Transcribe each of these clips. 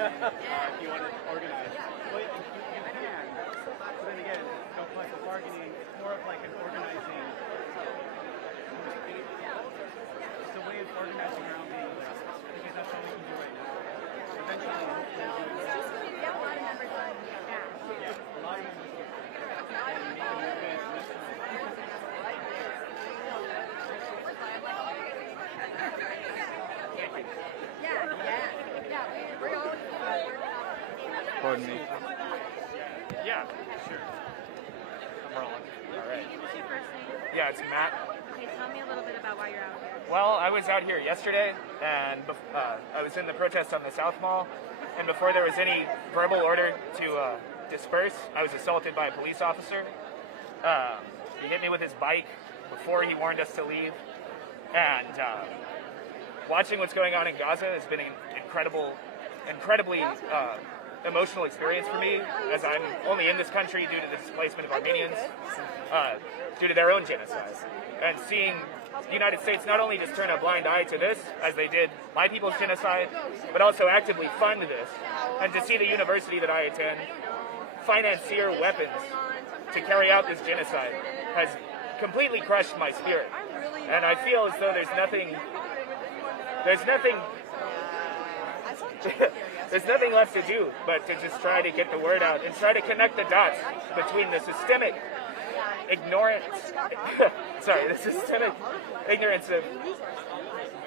If you want to organize. Well, you can. But then again, no collective bargaining. It's more of like an organizing. It's a way of organizing around being because that's all we can do right now. Eventually, hopefully, we'll we have a lot of members on staff. Yeah, a lot of members on staff. And make a movement and this We're all Pardon me. Yeah, sure. I'm rolling. All right. Can you give us your first name? Yeah, it's Matt. Okay, tell me a little bit about why you're out here. Well, I was out here yesterday, and I was in the protest on the South Mall, and before there was any verbal order to disperse, I was assaulted by a police officer. He hit me with his bike before he warned us to leave, and watching what's going on in Gaza has been an incredibly emotional experience for me, as I'm only in this country due to the displacement of Armenians, due to their own genocide. And seeing the United States not only just turn a blind eye to this, as they did my people's genocide, but also actively fund this, and to see the university that I attend financier weapons to carry out this genocide has completely crushed my spirit. And I feel as though there's nothing left to do but to just try to get the word out and try to connect the dots between the systemic ignorance of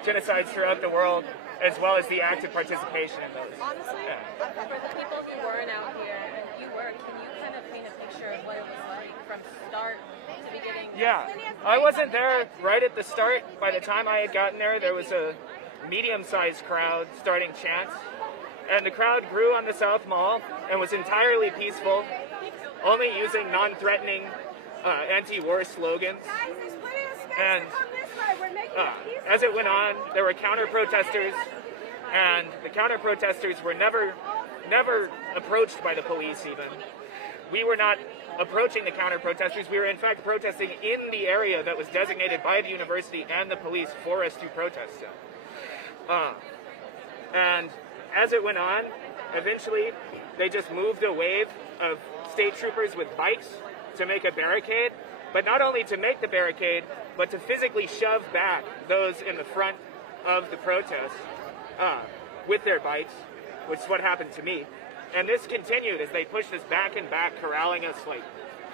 genocides throughout the world, as well as the active participation in those. Honestly, for the people who weren't out here, and you were, can you kind of paint a picture of what it was like from start to beginning? Yeah, I wasn't there right at the start. By the time I had gotten there, there was a medium-sized crowd starting chants, And the crowd grew on the South Mall and was entirely peaceful, only using non-threatening anti-war slogans. And as it went on, there were counter-protesters, and the counter-protesters were never approached by the police even. We were not approaching the counter-protesters. We were in fact protesting in the area that was designated by the university and the police for us to protest in. And as it went on, eventually they just moved a wave of state troopers with bikes to make a barricade, but not only to make the barricade, but to physically shove back those in the front of the protest with their bikes, which is what happened to me. And this continued as they pushed us back and back, corralling us like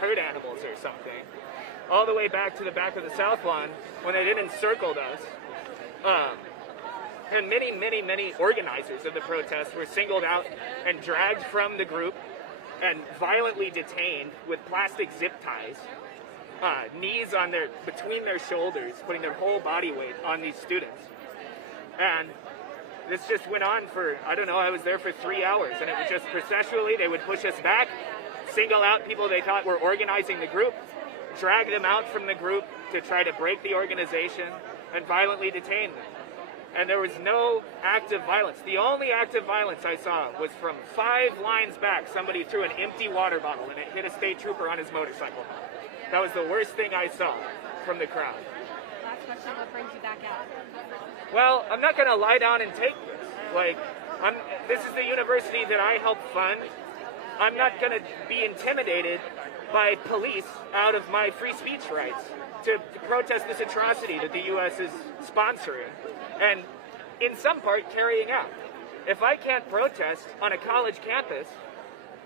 herd animals or something, all the way back to the back of the South Lawn when they then encircled us. And many organizers of the protest were singled out and dragged from the group and violently detained with plastic zip ties, knees on between their shoulders, putting their whole body weight on these students. And this just went on for, I don't know, I was there for 3 hours, and it was just processually, they would push us back, single out people they thought were organizing the group, drag them out from the group to try to break the organization, and violently detain them. And there was no active violence. The only active violence I saw was from 5 lines back. Somebody threw an empty water bottle and it hit a state trooper on his motorcycle. That was the worst thing I saw from the crowd. Last question, what brings you back out? Well, I'm not going to lie down and take this. Like, this is the university that I help fund. I'm not going to be intimidated by police out of my free speech rights to protest this atrocity that the U.S. is sponsoring and in some part carrying out. If I can't protest on a college campus,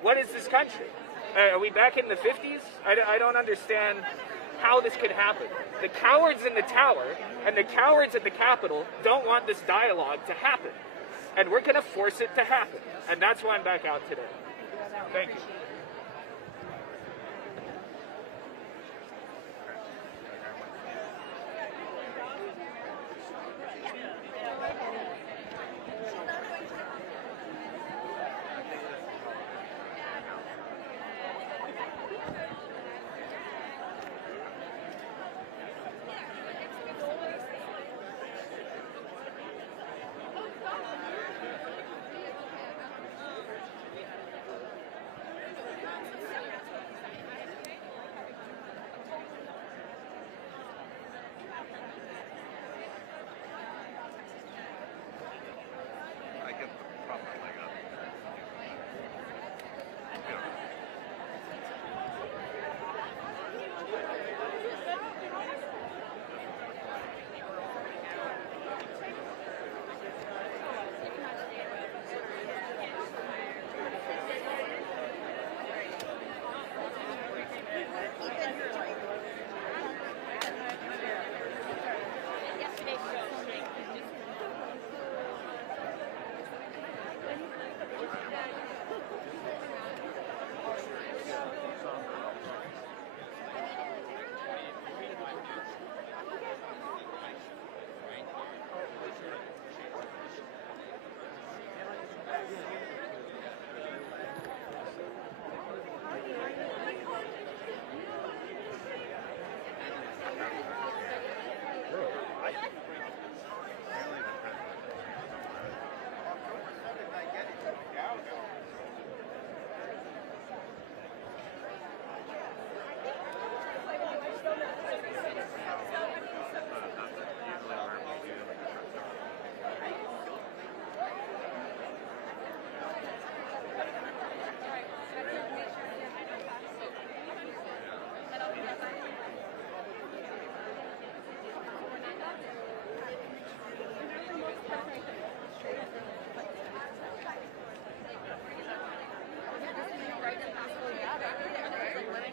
what is this country? Are we back in the 50s? I don't understand how this could happen. The cowards in the tower and the cowards at the Capitol don't want this dialogue to happen. And we're going to force it to happen. And that's why I'm back out today. Thank you.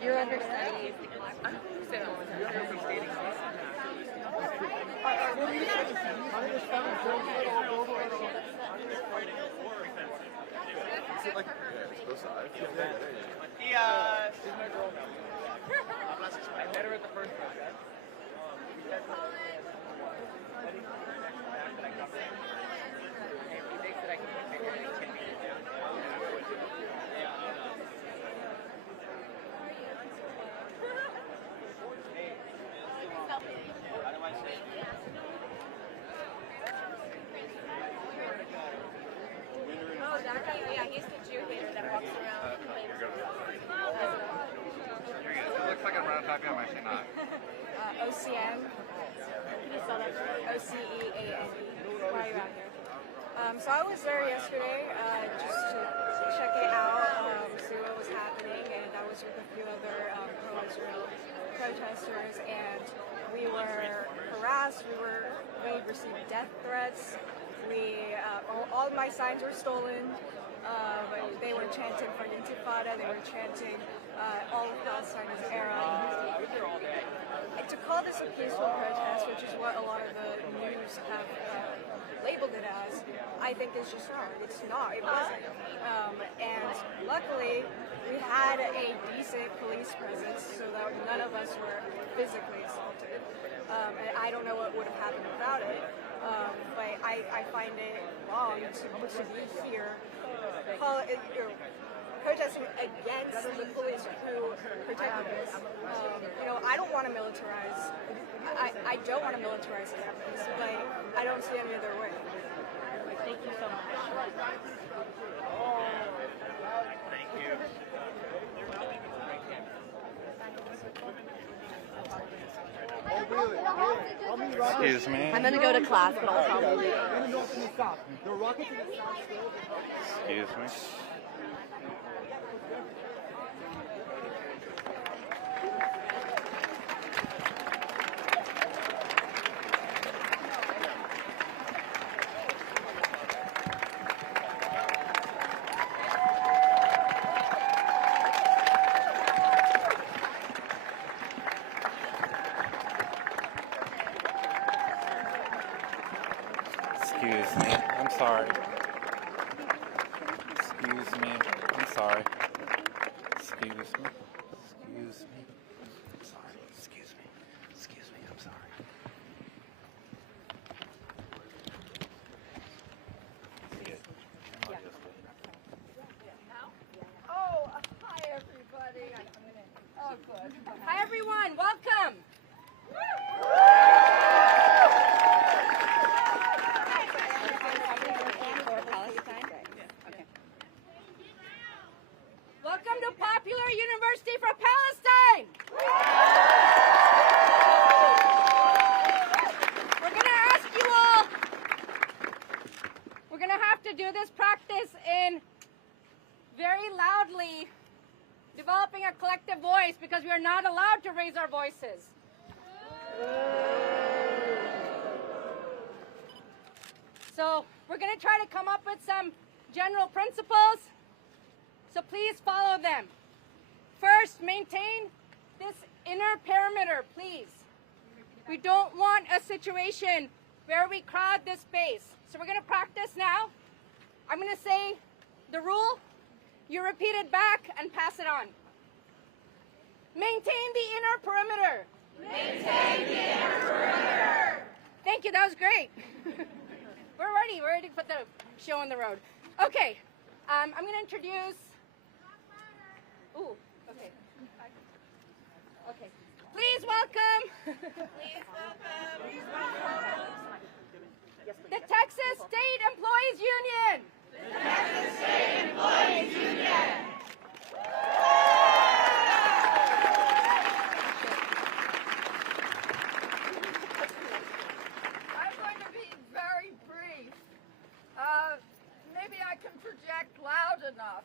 You're understudy. I met her at the first protest. He thinks that I can exactly. Yeah, he's the Jew hater that walks around complaining. It looks like I'm round typing, I'm actually not. OCM. Can you spell that? OCEANE. Why are you out here? So I was there yesterday just to check it out, see what was happening, and I was with a few other pro-Israel protesters, and we were harassed. We received death threats. All my signs were stolen. They were chanting for Intifada. They were chanting all of Palestine is Arab. And to call this a peaceful protest, which is what a lot of the news have labeled it as, I think is just wrong. It's not. It wasn't. And luckily, we had a decent police presence so that none of us were physically assaulted. And I don't know what would have happened without it. But I find it wrong to be here protesting against the police who protected us. I don't want to militarize. I don't want to militarize campus, but I don't see any other way. Thank you so much. Thank you. Excuse me. I'm gonna go to class, but I'll probably. Excuse me. Excuse me. I'm sorry. Excuse me. I'm sorry. Excuse me. Excuse me. I'm sorry. Excuse me. Excuse me. I'm sorry. Oh, hi everybody. Oh, good. Hi everyone, welcome. Welcome to Popular University for Palestine. We're gonna ask you all. We're gonna have to do this practice in very loudly, developing a collective voice because we are not allowed to raise our voices. So we're going to try to come up with some general principles. So please follow them. First, maintain this inner perimeter, please. We don't want a situation where we crowd this space. So we're going to practice now. I'm going to say the rule. You repeat it back and pass it on. Maintain the inner perimeter. Maintain the inner perimeter. Thank you, that was great. We're ready to put the show on the road. Okay, I'm going to introduce, okay. Please welcome. The Texas State Employees Union. I'm going to be very brief. Maybe I can project loud enough.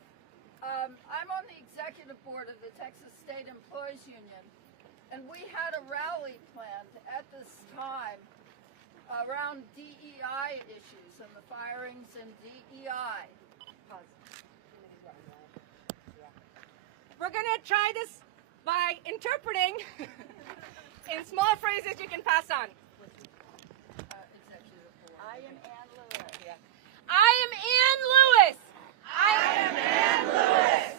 I'm on the executive board of the Texas State Employees Union, and we had a rally planned at this time around DEI issues and the firings in DEI. We're going to try this by interpreting in small phrases you can pass on. Executive board. I am Ann Lewis. I am Ann Lewis.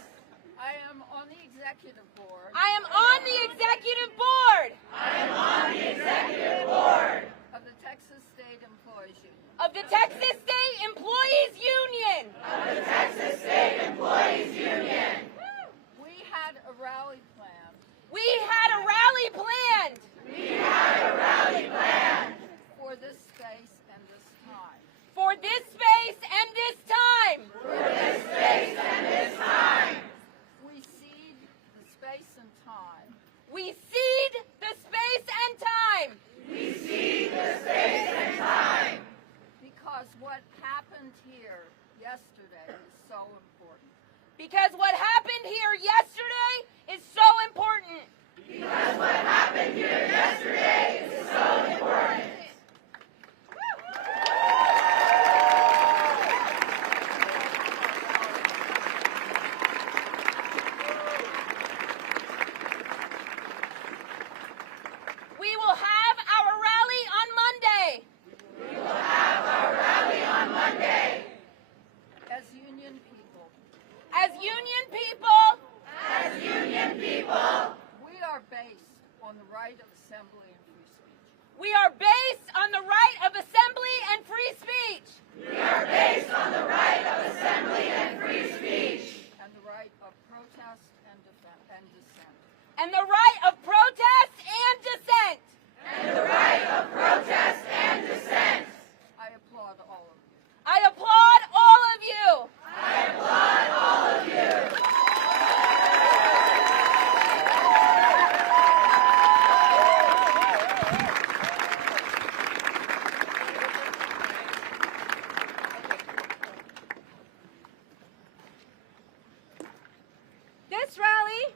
I am on the executive board. I am on the executive board Of the Texas State Employees Union. of the Texas State Employees Union. We had a rally planned We had a rally planned for this space and this time. here yesterday is so important. Because what happened here yesterday is so important. Because what happened here yesterday is so important. We will have our rally on Monday. We will have our rally on Monday. As union people. As union people, As union people. We are based on the right of assembly and free speech. we are based on the right of assembly and free speech. We are based on the right of assembly and free speech. And the right of protest and dissent. And the right of protest and dissent. And the right of protest and dissent. I applaud all of you. I applaud all of you. I applaud all of you. This rally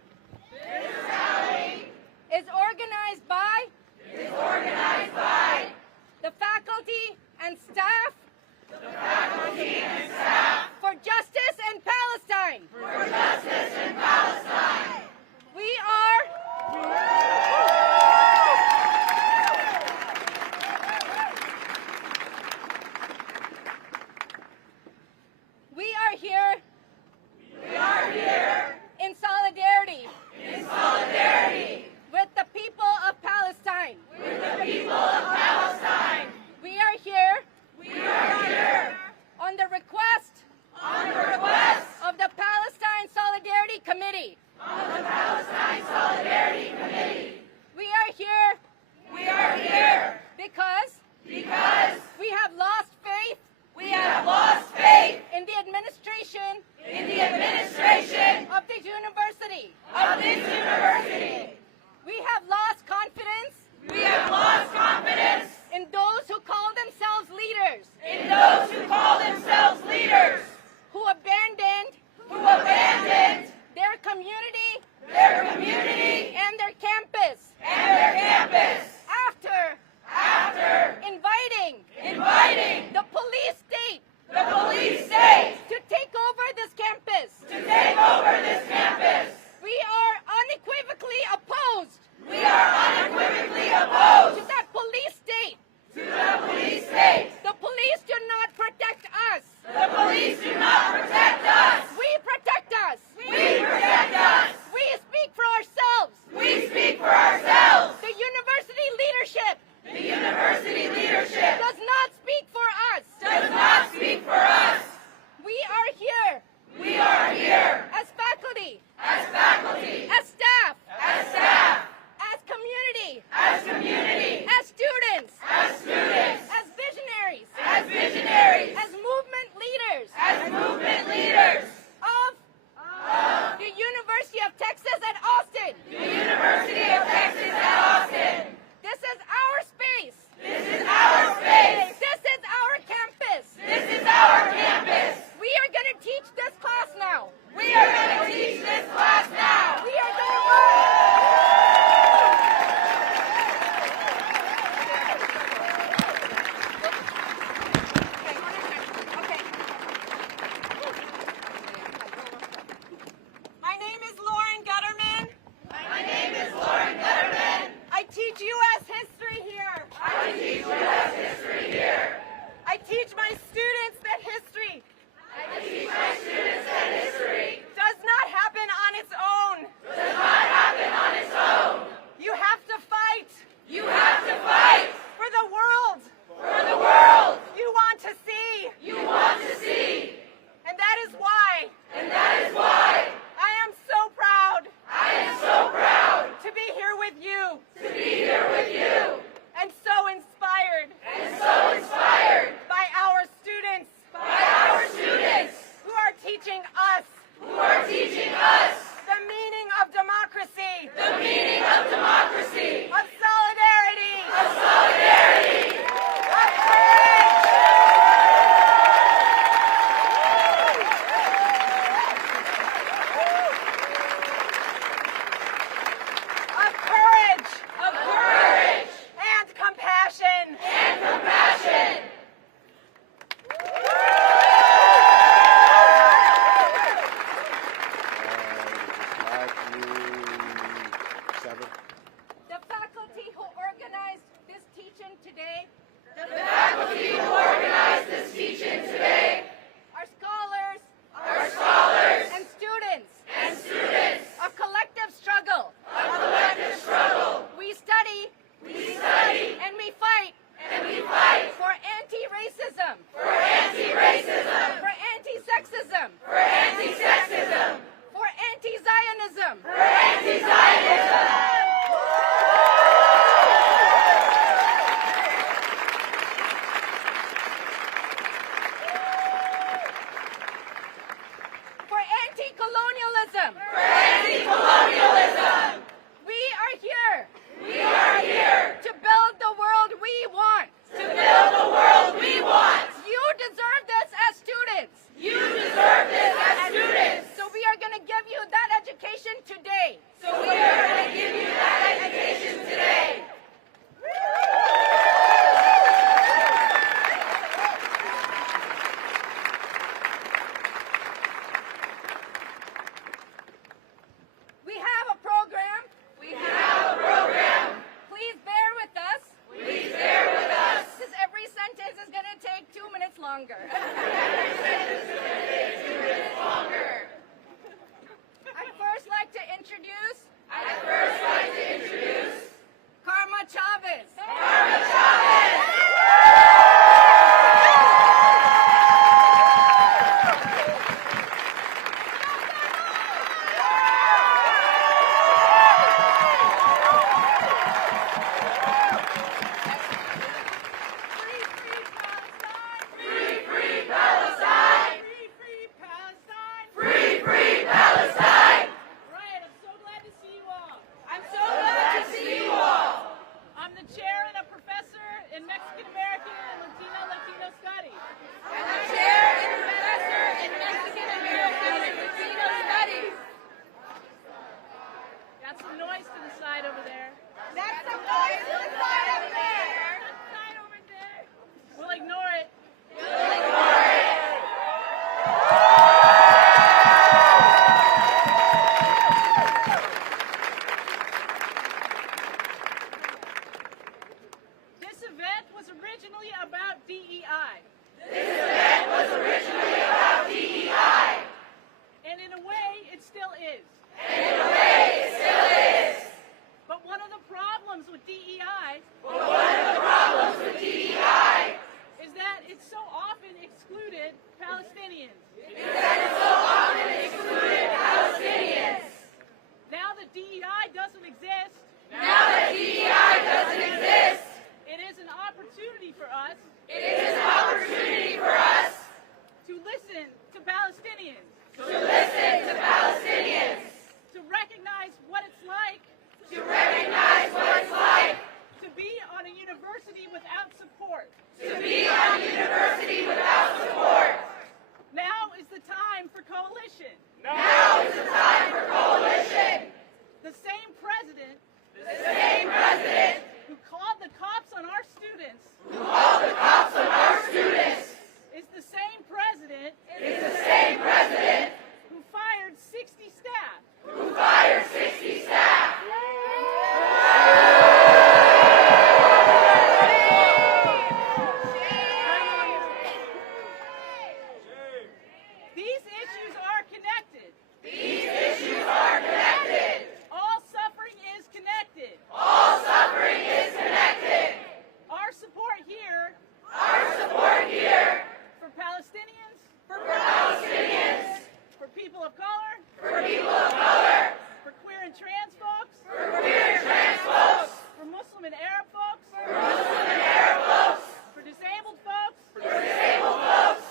Palestinians. For Palestinians. For people of color. For people of color. For queer and trans folks. For queer and trans folks. For Muslim and Arab folks. For Muslim and Arab folks. For disabled folks. For disabled folks.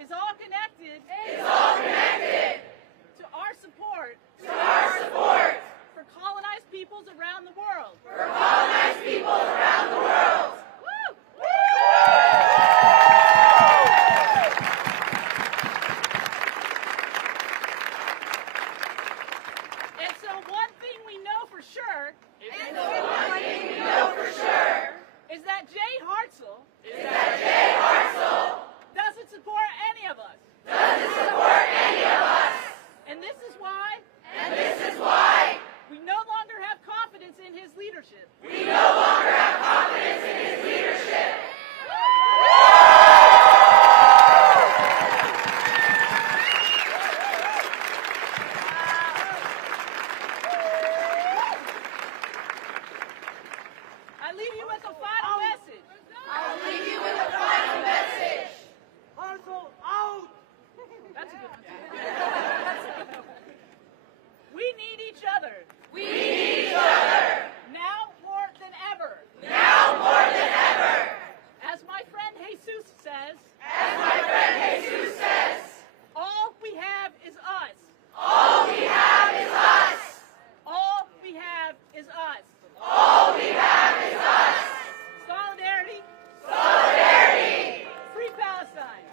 Is all connected. Is all connected. To our support. To our support. For colonized peoples around the world. For colonized peoples around the world. Woo! And so one thing we know for sure is that Jay Hartzell doesn't support any of us. And this is why we no longer have confidence in his leadership. I leave you with a final message. Hartzell out! That's a good one. We need each other. Now more than ever. As my friend Jesus says. All we have is us. All we have is us. Solidarity. Free Palestine.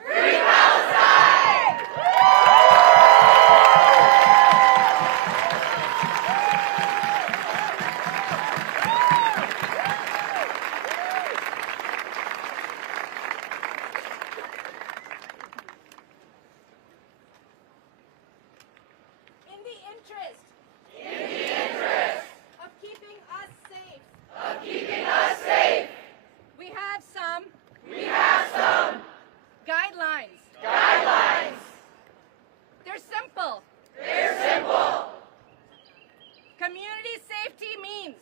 In the interest of keeping us safe, we have some guidelines. They're simple. Community safety means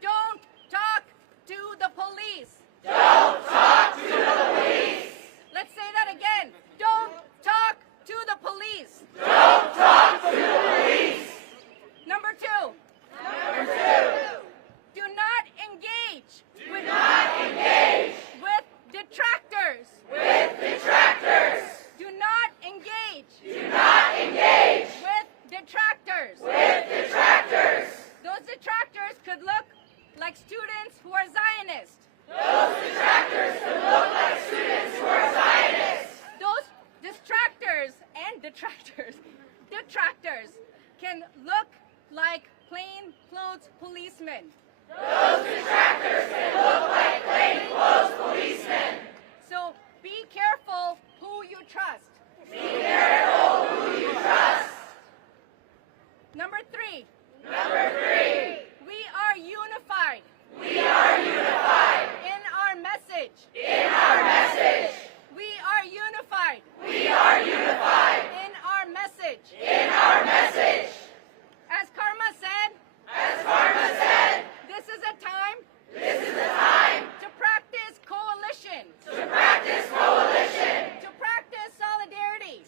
don't talk to the police. Let's say that again. Don't talk to the police. Number two. Do not engage with detractors. Do not engage with detractors. Those detractors could look like students who are Zionists. Those distractors and detractors can look like plainclothes policemen. So be careful who you trust. Number three. We are unified. In our message. We are unified. In our message. As Karma said, this is a time to practice coalition. To practice solidarity.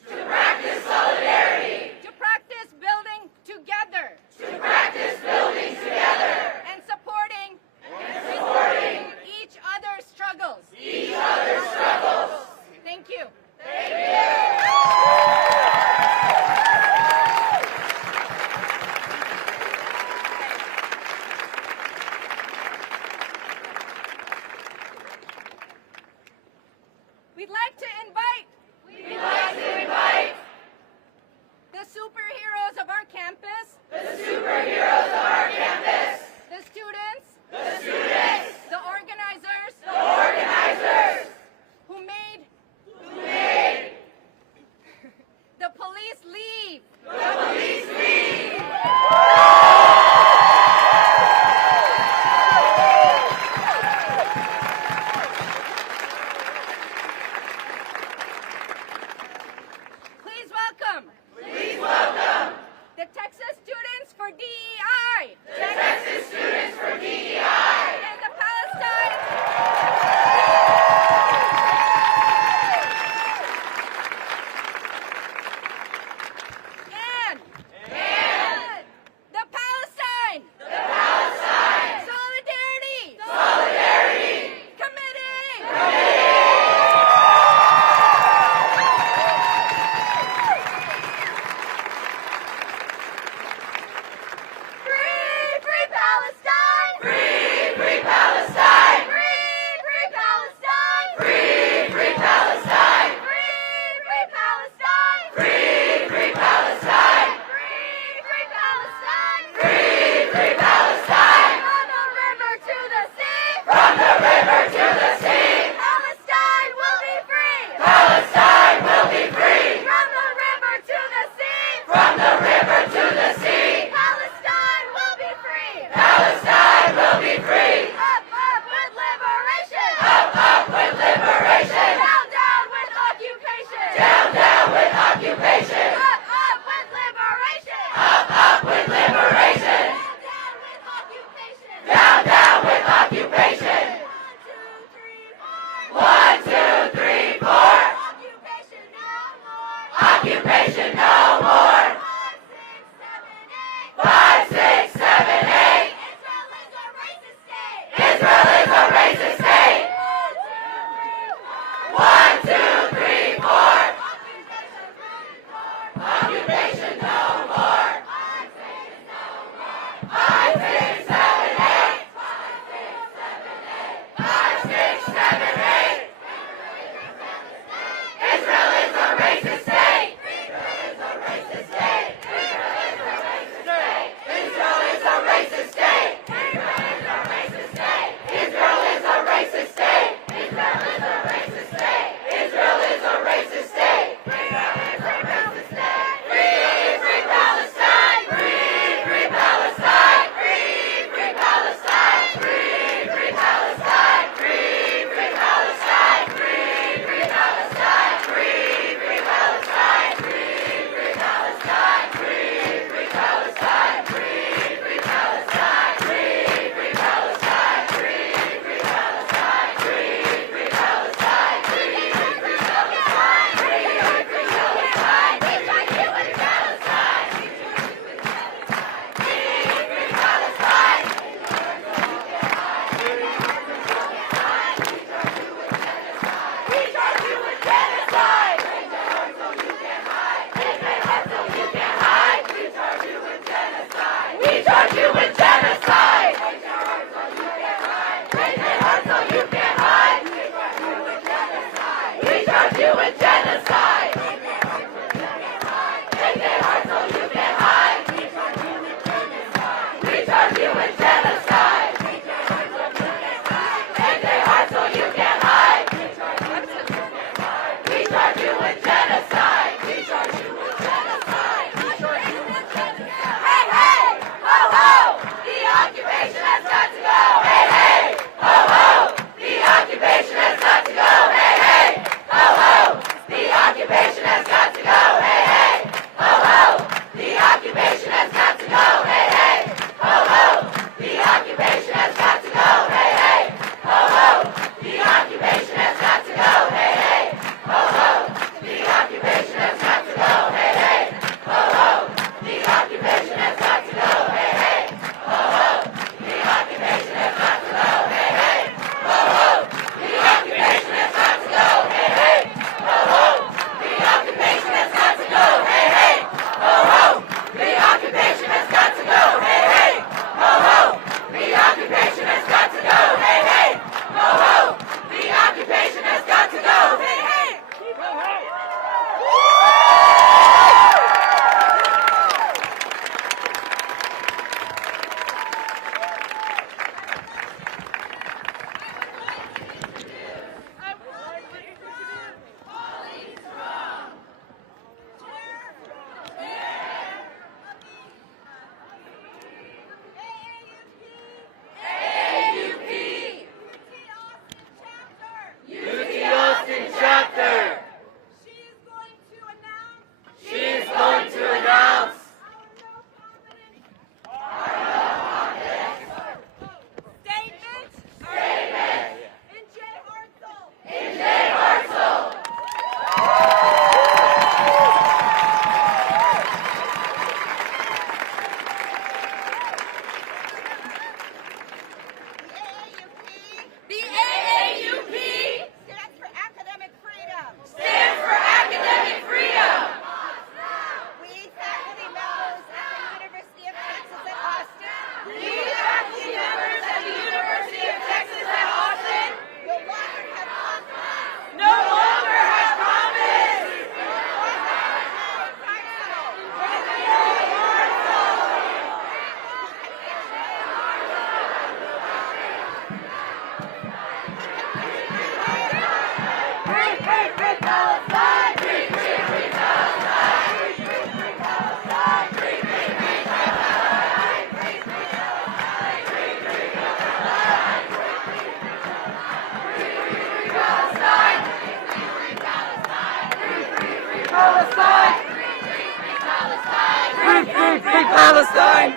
Palestine!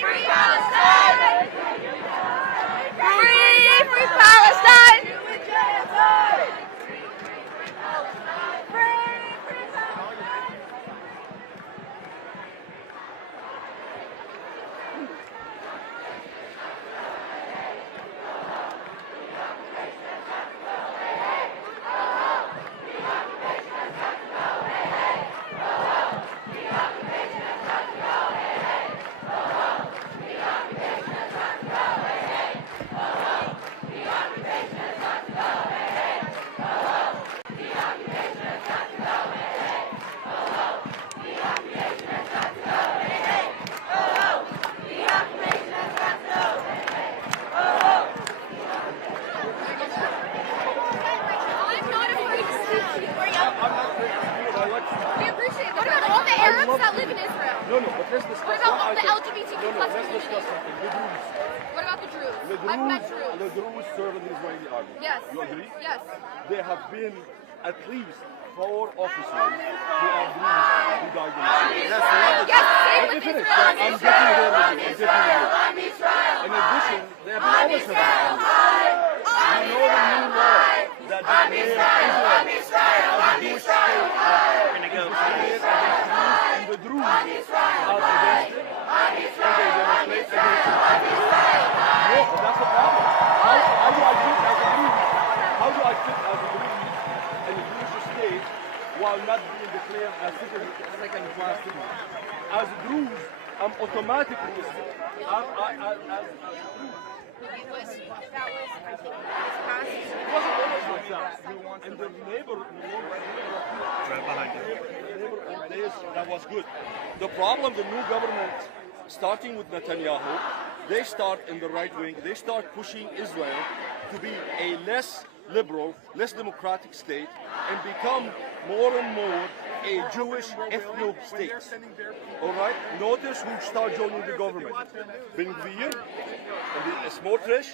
Free Palestine! I'm not afraid to speak to you. We appreciate it. What about all the Arabs that live in Israel? No, but let's discuss. What about all the LGBTQ plus let's community? discuss something. The Druze. What about the Druze? The I've met Druze, Druze. the Druze serve in the Israeli army. Yes. You agree? Yes. There have been at least 4 officers who are Druze who died in Israel. Yes, same with Israel. I'm getting there with you. In addition, there have been other civilians. You know the new law that declares Israel as a Jewish state. We're going to go against Druze, and the Druze are against it. And they demonstrate against it. No, but that's the problem. How do I fit as a Druze? How do I fit as a Druze in a Jewish state while not being declared as second-class citizen? As a Druze, I'm automatically a citizen. And the neighbor that was good. The problem, the new government, starting with Netanyahu, they start in the right wing, they start pushing Israel to be a less liberal, less democratic state and become more and more a Jewish ethno state. All right? Notice who start joining the government. Ben Gvir and Smotrich.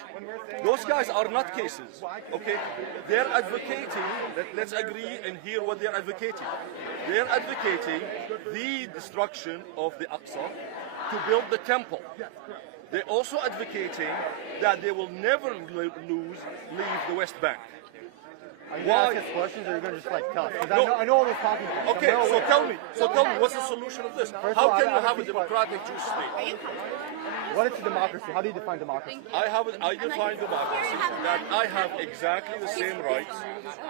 Those guys are not cases. Okay? They're advocating, let's agree and hear what they're advocating. They're advocating the destruction of the Aqsa to build the temple. They're also advocating that they will never leave the West Bank. Are you going to ask us questions, or are you going to just like tell us? 'Cause No. I know all this talking points. Okay, so tell me, what's the solution of this? First of How all, can I you have have a a few democratic Jewish state? What is democracy? How do you define democracy? I define democracy that I have exactly the same rights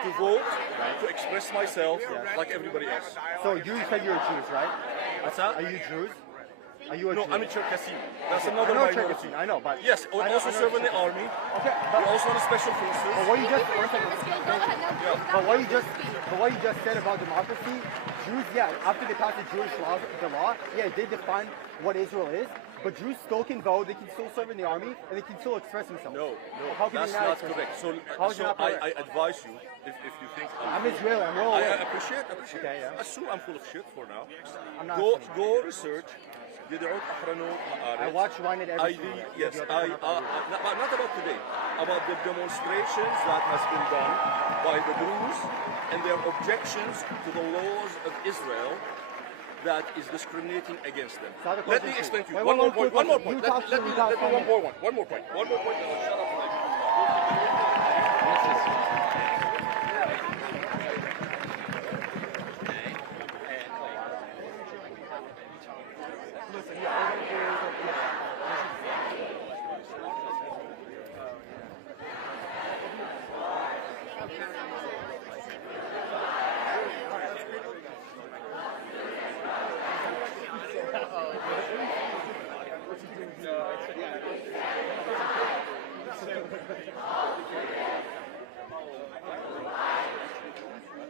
to vote, to express myself like everybody else. So you said you're Jews, right? What's that? Are you Jews? Are you a No, Jew? I'm a Cherkassi. That's another I know minority. Cherkassi, I know, but Yes, we also serve in the army. Okay, We also in the special forces. but what you just But what you just said about democracy, Jews, yeah, after they passed the law, yeah, they define what Israel is. But Jews still can vote, they can still serve in the army, and they can still express themselves. No, How can that's you not express correct. So, How is it not correct? I advise you, if you think I'm Israeli, I'm well I aware. appreciate. Okay, yeah. Assume I'm full of shit for now. I'm not Go research. I watch Ynet every ID, single day. yes, not about today, about the demonstrations that has been done by the Druze and their objections to the laws of Israel that is discriminating against them. Let me explain to you. One more point. Let me one more point. Shut up.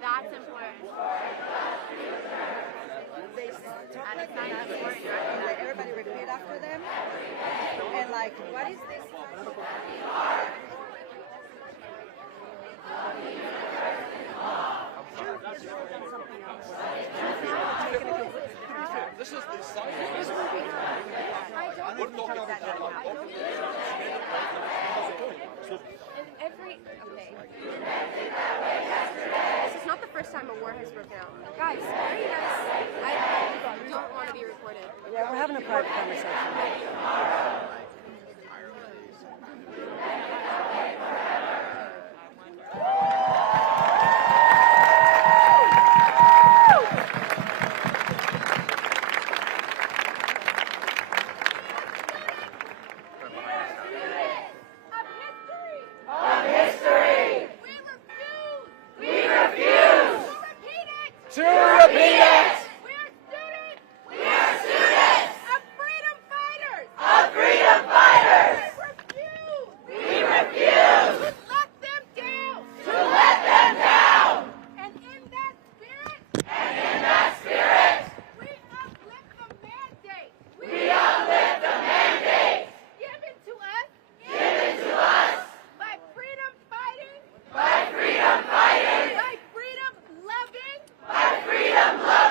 That's important. And it's not important. And like everybody repeat after them. And like, what is this? This is the subject. We're talking about This is not the first time a war has broken out. Guys, where are you guys? I don't want to be recorded. Yeah, we're having a private conversation. Freedom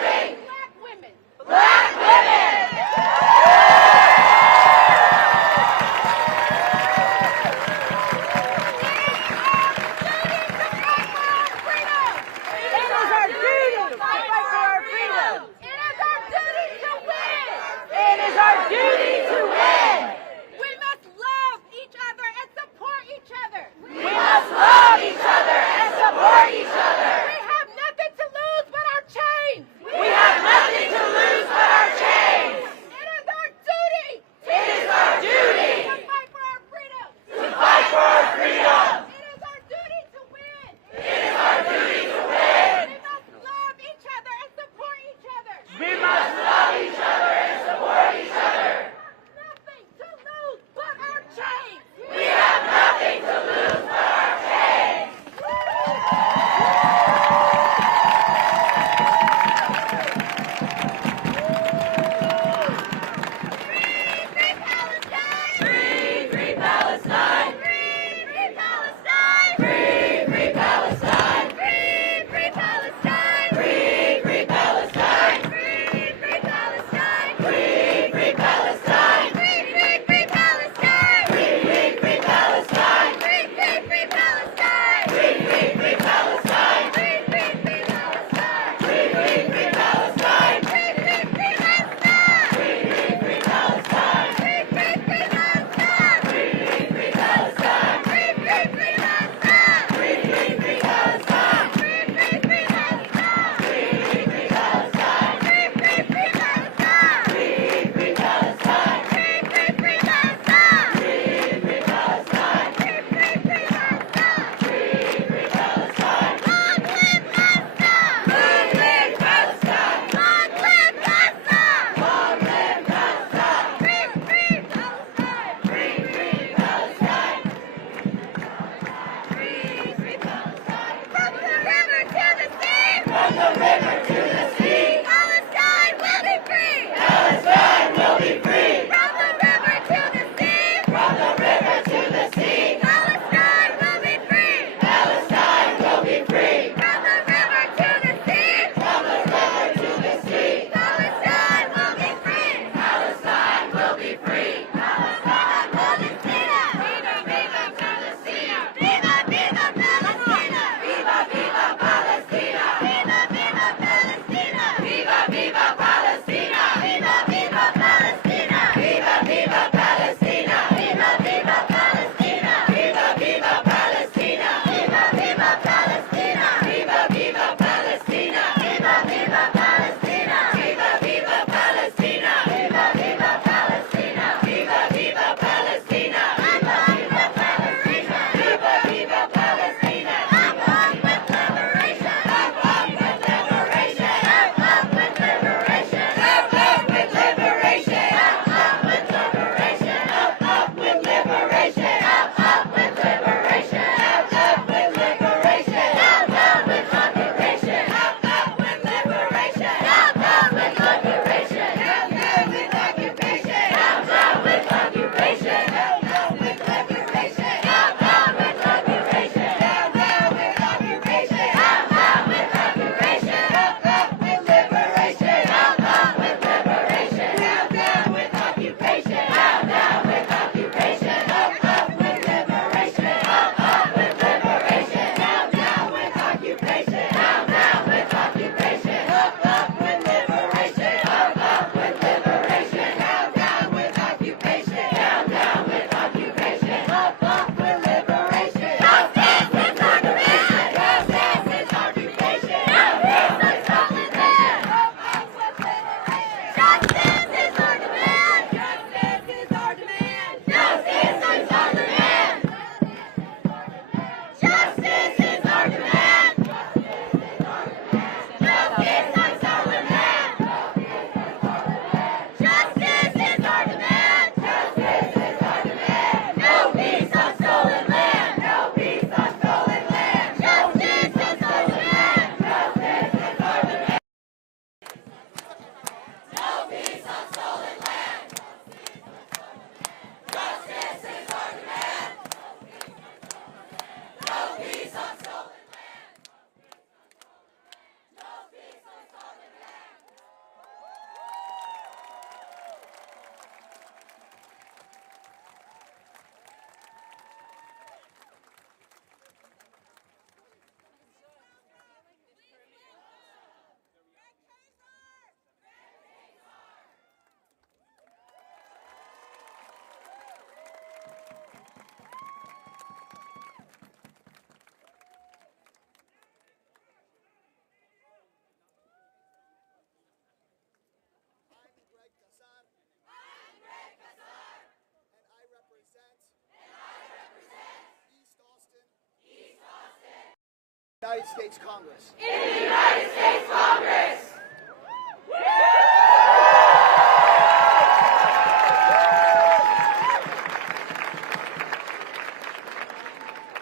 United States Congress. In the United States Congress!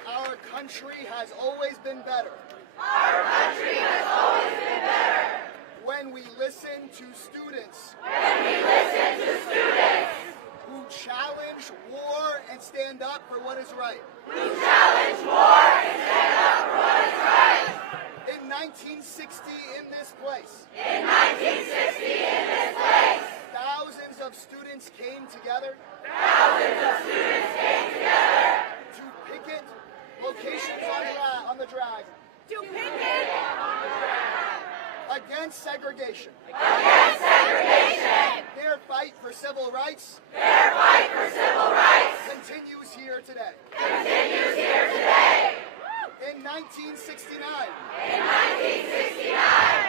Our country has always been better. Our country has always been better. When we listen to students. When we listen to students. Who challenge war and stand up for what is right. Who challenge war and stand up for what is right. In 1960 in this place. In 1960 in this place. Thousands of students came together. Thousands of students came together. To picket locations on the drag. To picket against segregation. Against segregation. Their fight for civil rights. Their fight for civil rights. Continues here today. Continues here today. In 1969. In 1969.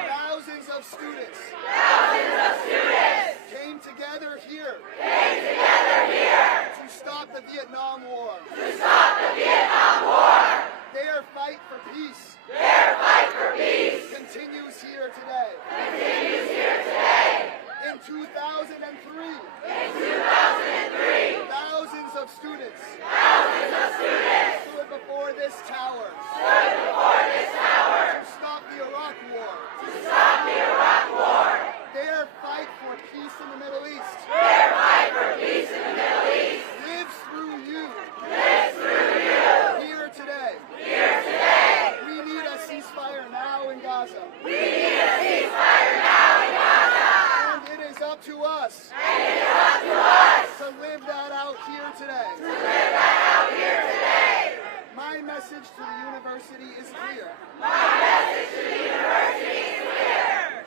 Thousands of students. Thousands of students. Came together here. Came together here. To stop the Vietnam War. To stop the Vietnam War. Their fight for peace. Their fight for peace. Continues here today. Continues here today. In 2003. In 2003. Thousands of students. Thousands of students. Stood before this tower. Stood before this tower. To stop the Iraq War. To stop the Iraq War. Their fight for peace in the Middle East. Their fight for peace in the Middle East. Lives through you. Lives through you. Here today. Here today. We need a ceasefire now in Gaza. We need a ceasefire now in Gaza. And it is up to us. And it is up to us. To live that out here today. To live that out here today. My message to the university is clear. My message to the university is clear.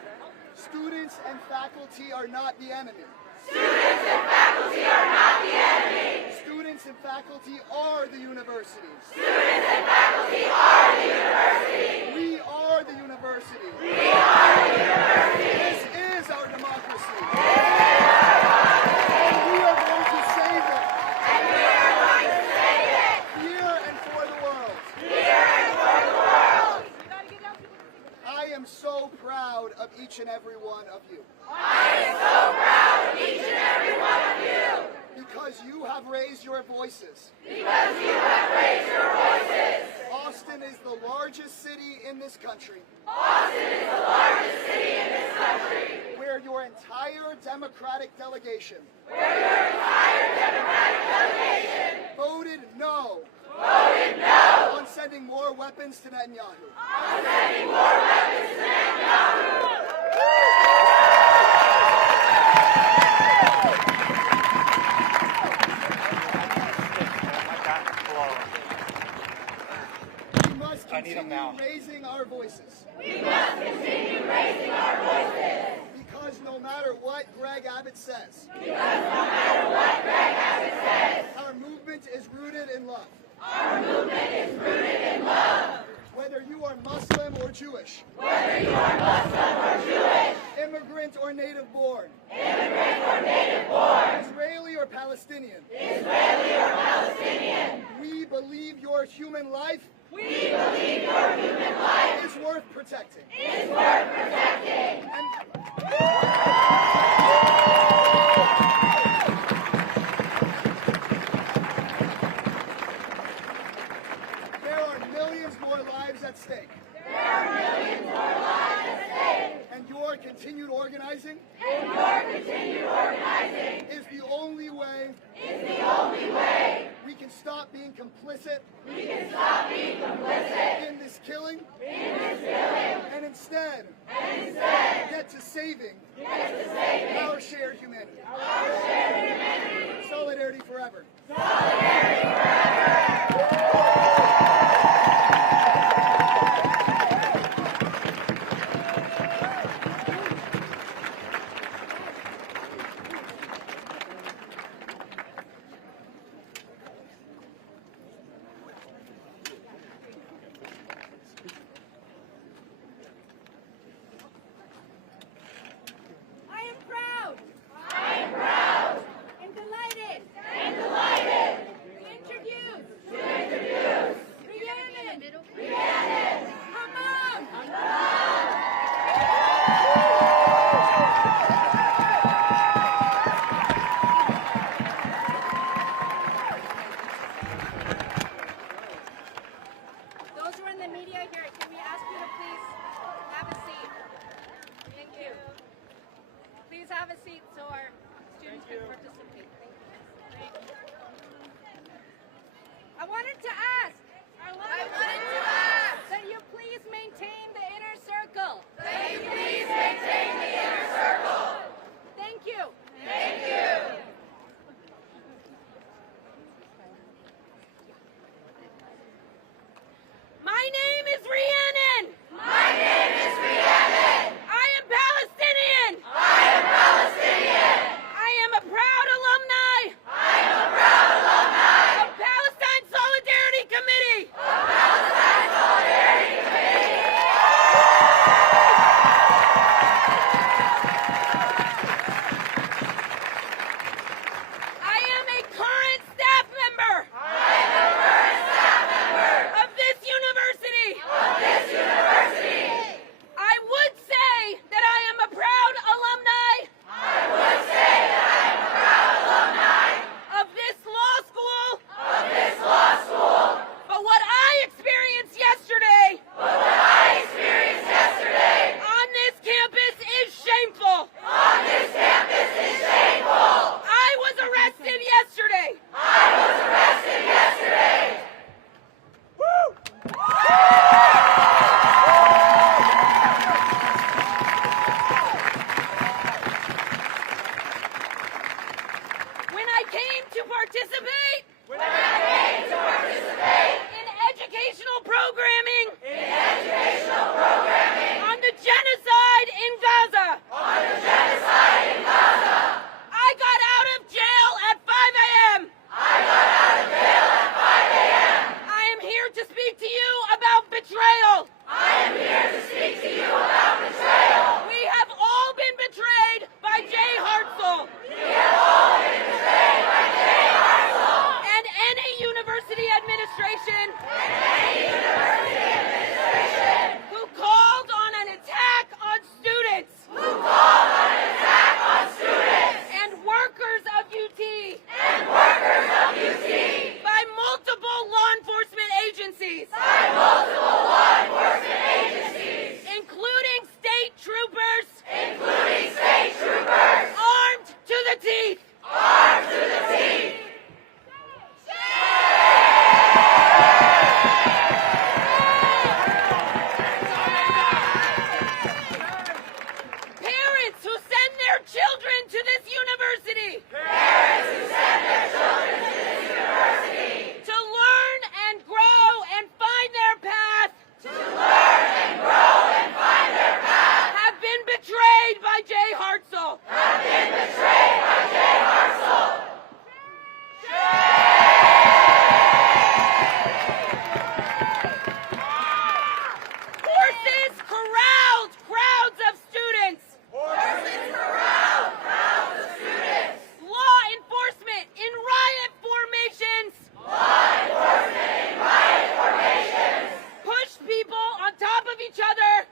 Students and faculty are not the enemy. Students and faculty are not the enemy. Students and faculty are the university. Students and faculty are the university. We are the university. We are the university. This is our democracy. This is our democracy. And we are going to save it. And we are going to save it. Here and for the world. Here and for the world. I am so proud of each and every one of you. I am so proud of each and every one of you. Because you have raised your voices. Because you have raised your voices. Austin is the largest city in this country. Austin is the largest city in this country. Where your entire Democratic delegation. Where your entire Democratic delegation. Voted no. Voted no. On sending more weapons to Netanyahu. On sending more weapons to Netanyahu. We must continue raising our voices. We must continue raising our voices. Because no matter what Greg Abbott says. Because no matter what Greg Abbott says. Our movement is rooted in love. Our movement is rooted in love. Whether you are Muslim or Jewish. Whether you are Muslim or Jewish. Immigrant or native born. Immigrant or native born. Israeli or Palestinian. Israeli or Palestinian. We believe your human life. We believe your human life is worth protecting. Is worth protecting. There are millions more lives at stake. There are millions more lives at stake. And your continued organizing. And your continued organizing. Is the only way. Is the only way. We can stop being complicit. We can stop being complicit. In this killing. In this killing. And instead. Get to saving. Our shared humanity. Our shared humanity. Solidarity forever. Solidarity forever. And delighted And delighted. to introduce have a seat. Thank you. Please have a seat so our students can participate. Thank you. I wanted to ask that you please maintain the inner circle. Thank you. My name is Rhiannon. I am Palestinian. I am a proud alumni. Of Palestine Solidarity Committee. I am a current staff member. Of this university. I would say that I am a proud alumni. Of this law school. But what I experienced yesterday. On this campus is shameful. I was arrested yesterday. When I came to participate in educational programming on the genocide in Gaza. I got out of jail at 5 a.m. I am here to speak to you about betrayal. We have all been betrayed by Jay Hartzell. And any university administration who called on an attack on students. And workers of UT. By multiple law enforcement agencies. Including state troopers. Armed to the teeth. Parents who send their children to this university. To learn and grow and find their path. Have been betrayed by Jay Hartzell. Horses corralled crowds of students. Law enforcement in riot formations. Pushed people on top of each other.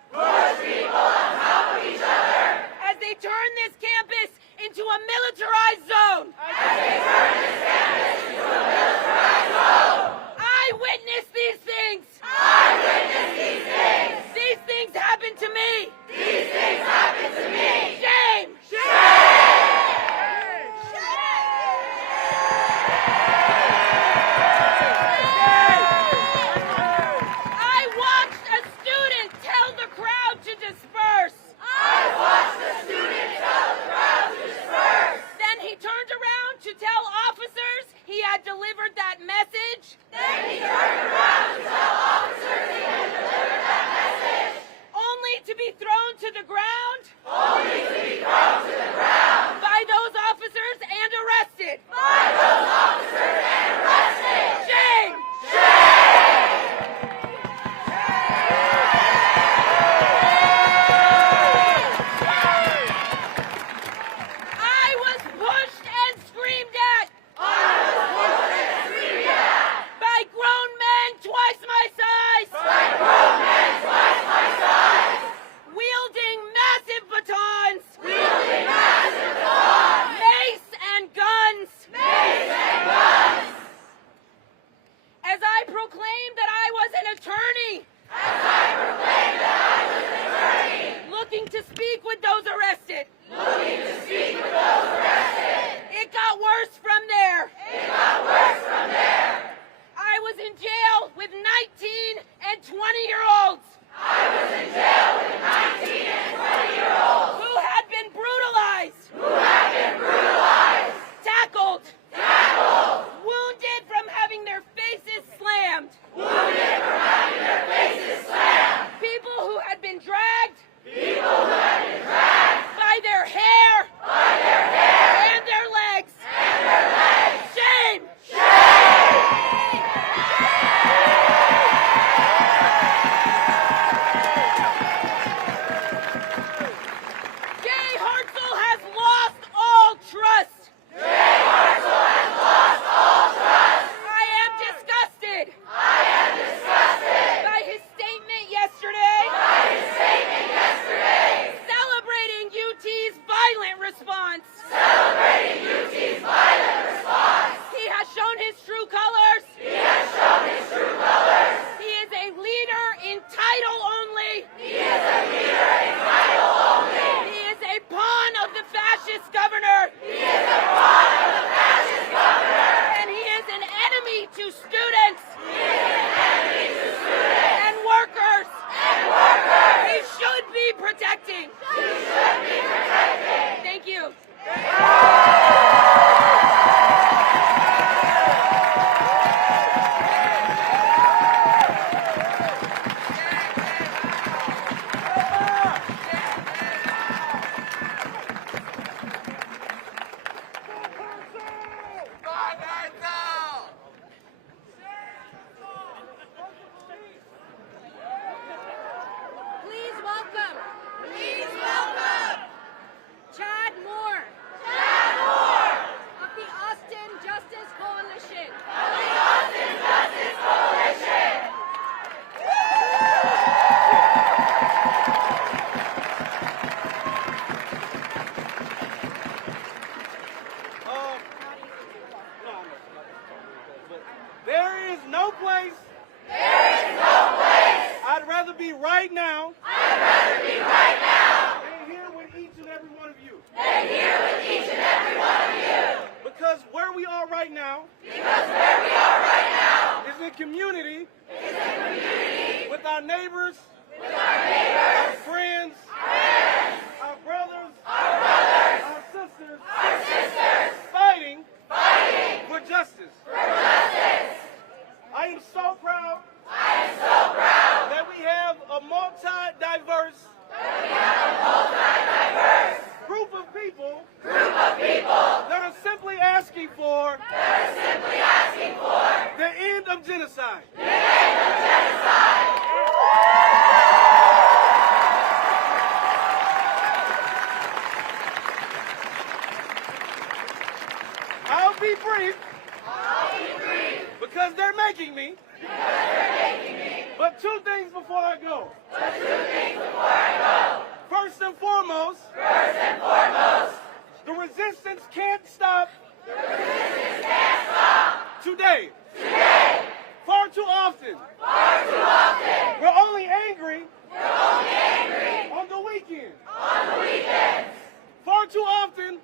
As they turn this campus into a militarized zone. I witnessed these things. These things happened to me. Shame. I watched a student tell the crowd to disperse. Then he turned around to tell officers he had delivered that message. Only to be thrown to the ground. By those officers and arrested. Shame. I was pushed and screamed at. By grown men twice my size. Wielding massive our neighbors, our friends, our brothers, our sisters, fighting for justice. I am so proud that we have a multi-diverse group of people that are simply asking for the end of genocide. I'll be brief because they're making me. But two things before I go. First and foremost, the resistance can't stop. Today. Far too often. We're only angry on the weekend. Far too often.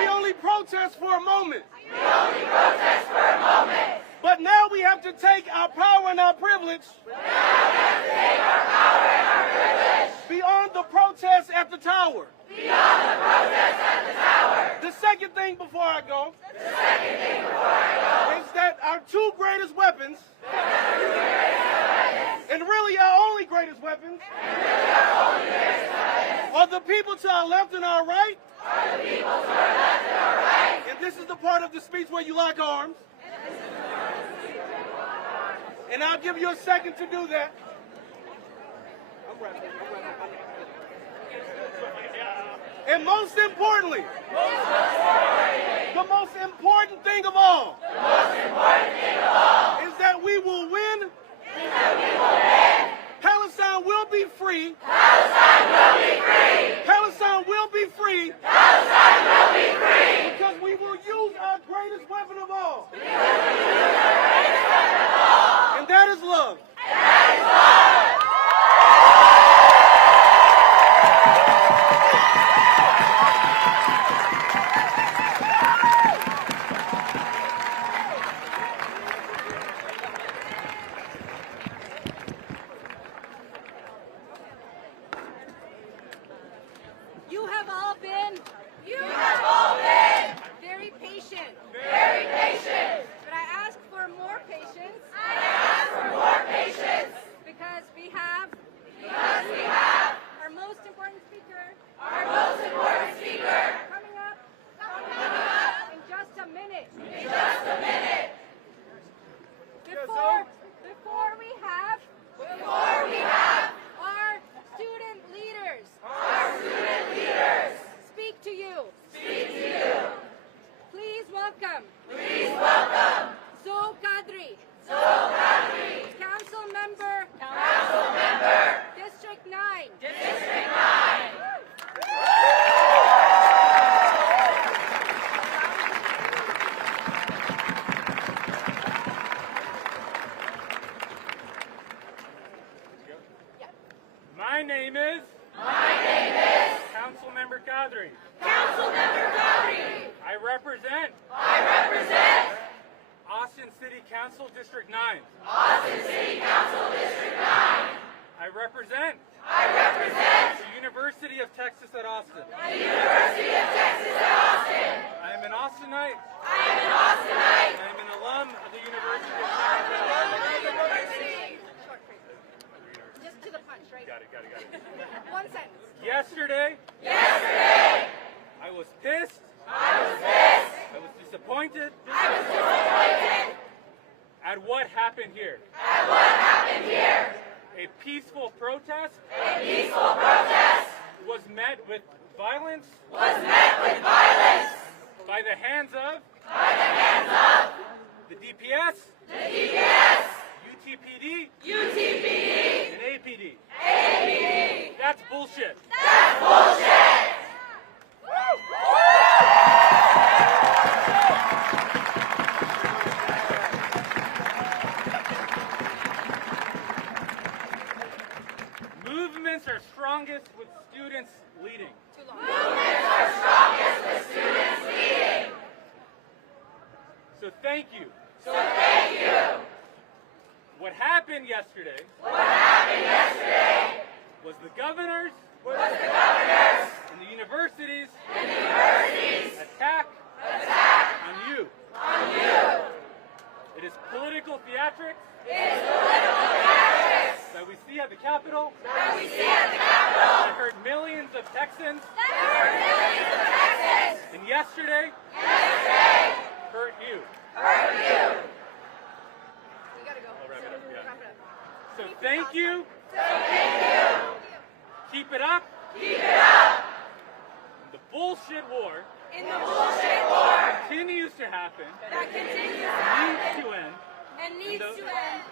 We only protest for a moment. But now we have to take our power and our privilege beyond the protest at the tower. The second thing before I go is that our two greatest weapons, and really our only greatest weapons, are the people to our left and our right. And this is the part of the speech where you lock arms. And I'll give you a second to do that. I'm ready. And most importantly, the most important thing of all is that we will win. Palestine will be free. Palestine will be free. Because we will use our greatest weapon of all. And that is love. You have all been very patient. But I ask for more patience. Because we have our most important speaker coming up in just a minute. Before we have our student leaders speak to you. Please welcome So Kadri, Council Member, District 9. My name is Councilmember Kadri. I represent Austin City Council District 9. I represent the University of Texas at Austin. I am an Austinite. I am an alum of the University of Texas at Austin. Just to the punch, right? Got it. One sentence. Yesterday, I was pissed. I was disappointed. At what happened here. A peaceful protest was met with violence. By the hands of the DPS, UTPD, and APD. That's bullshit. Movements are strongest with students leading. So thank you. What happened yesterday was the governors and the universities attack on you. It is political theatrics that we see at the Capitol. I heard millions of Texans. And yesterday hurt you. We gotta go. I'll wrap it up, yeah. Wrap it up. So thank you. Keep it up. The bullshit war continues to happen. Needs to end. And needs to end.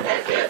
Justice, you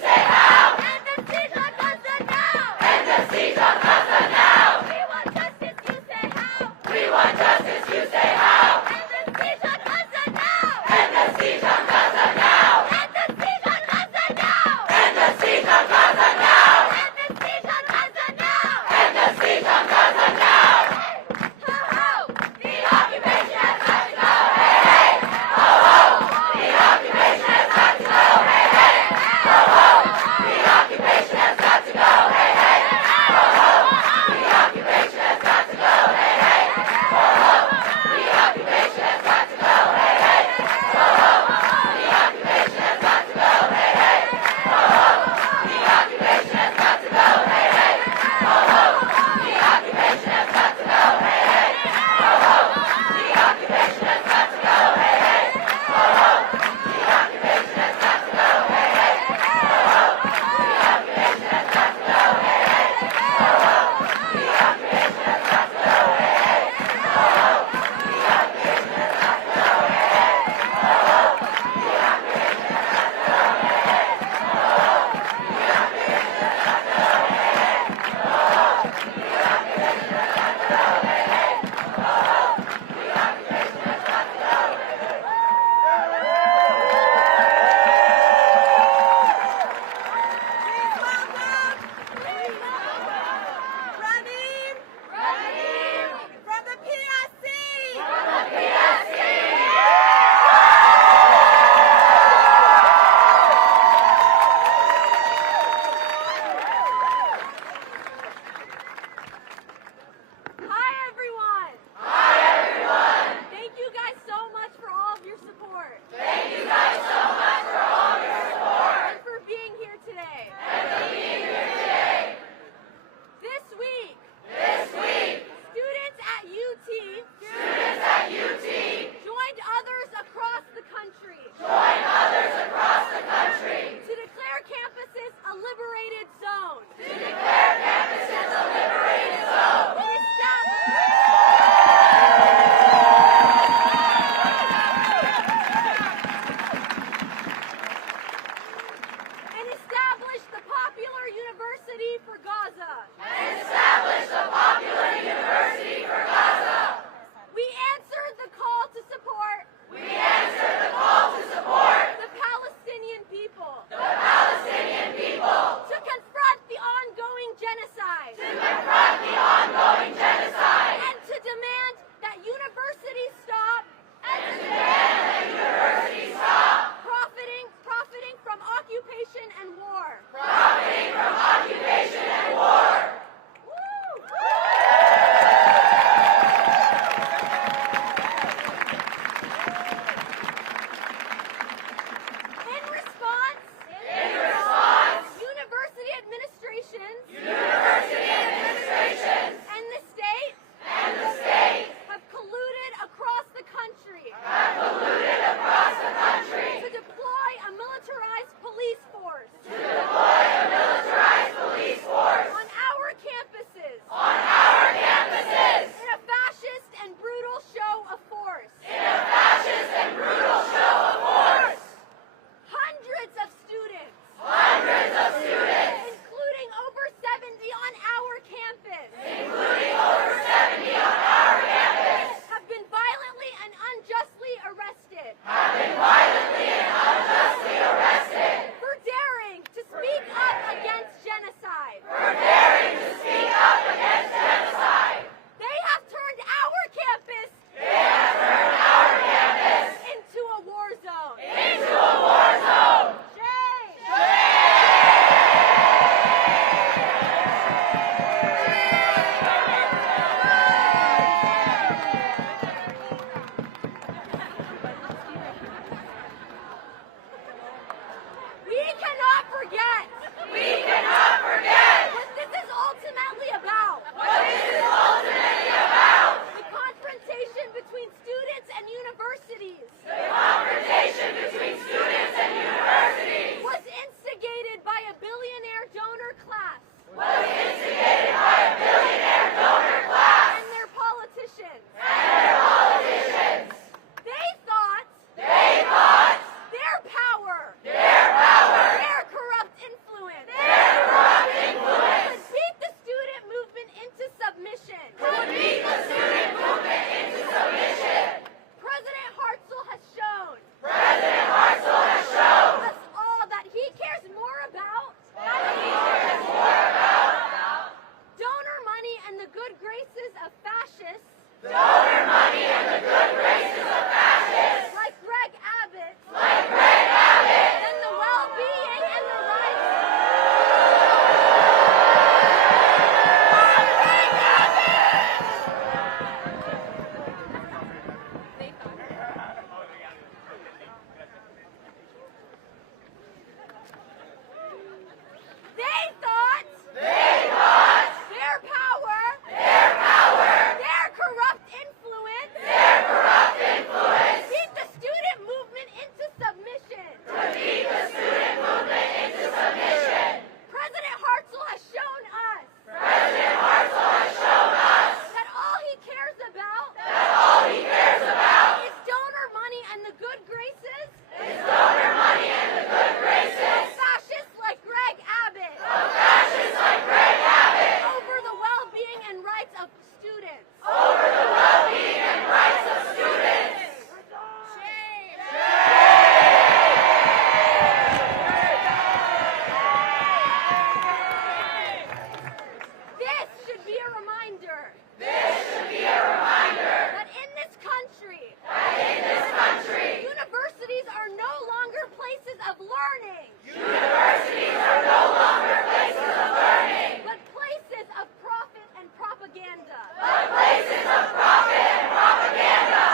reminder. This should be a reminder. That in this country. That in this country. Universities are no longer places of learning. Universities are no longer places of learning. But places of profit and propaganda. But places of profit and propaganda.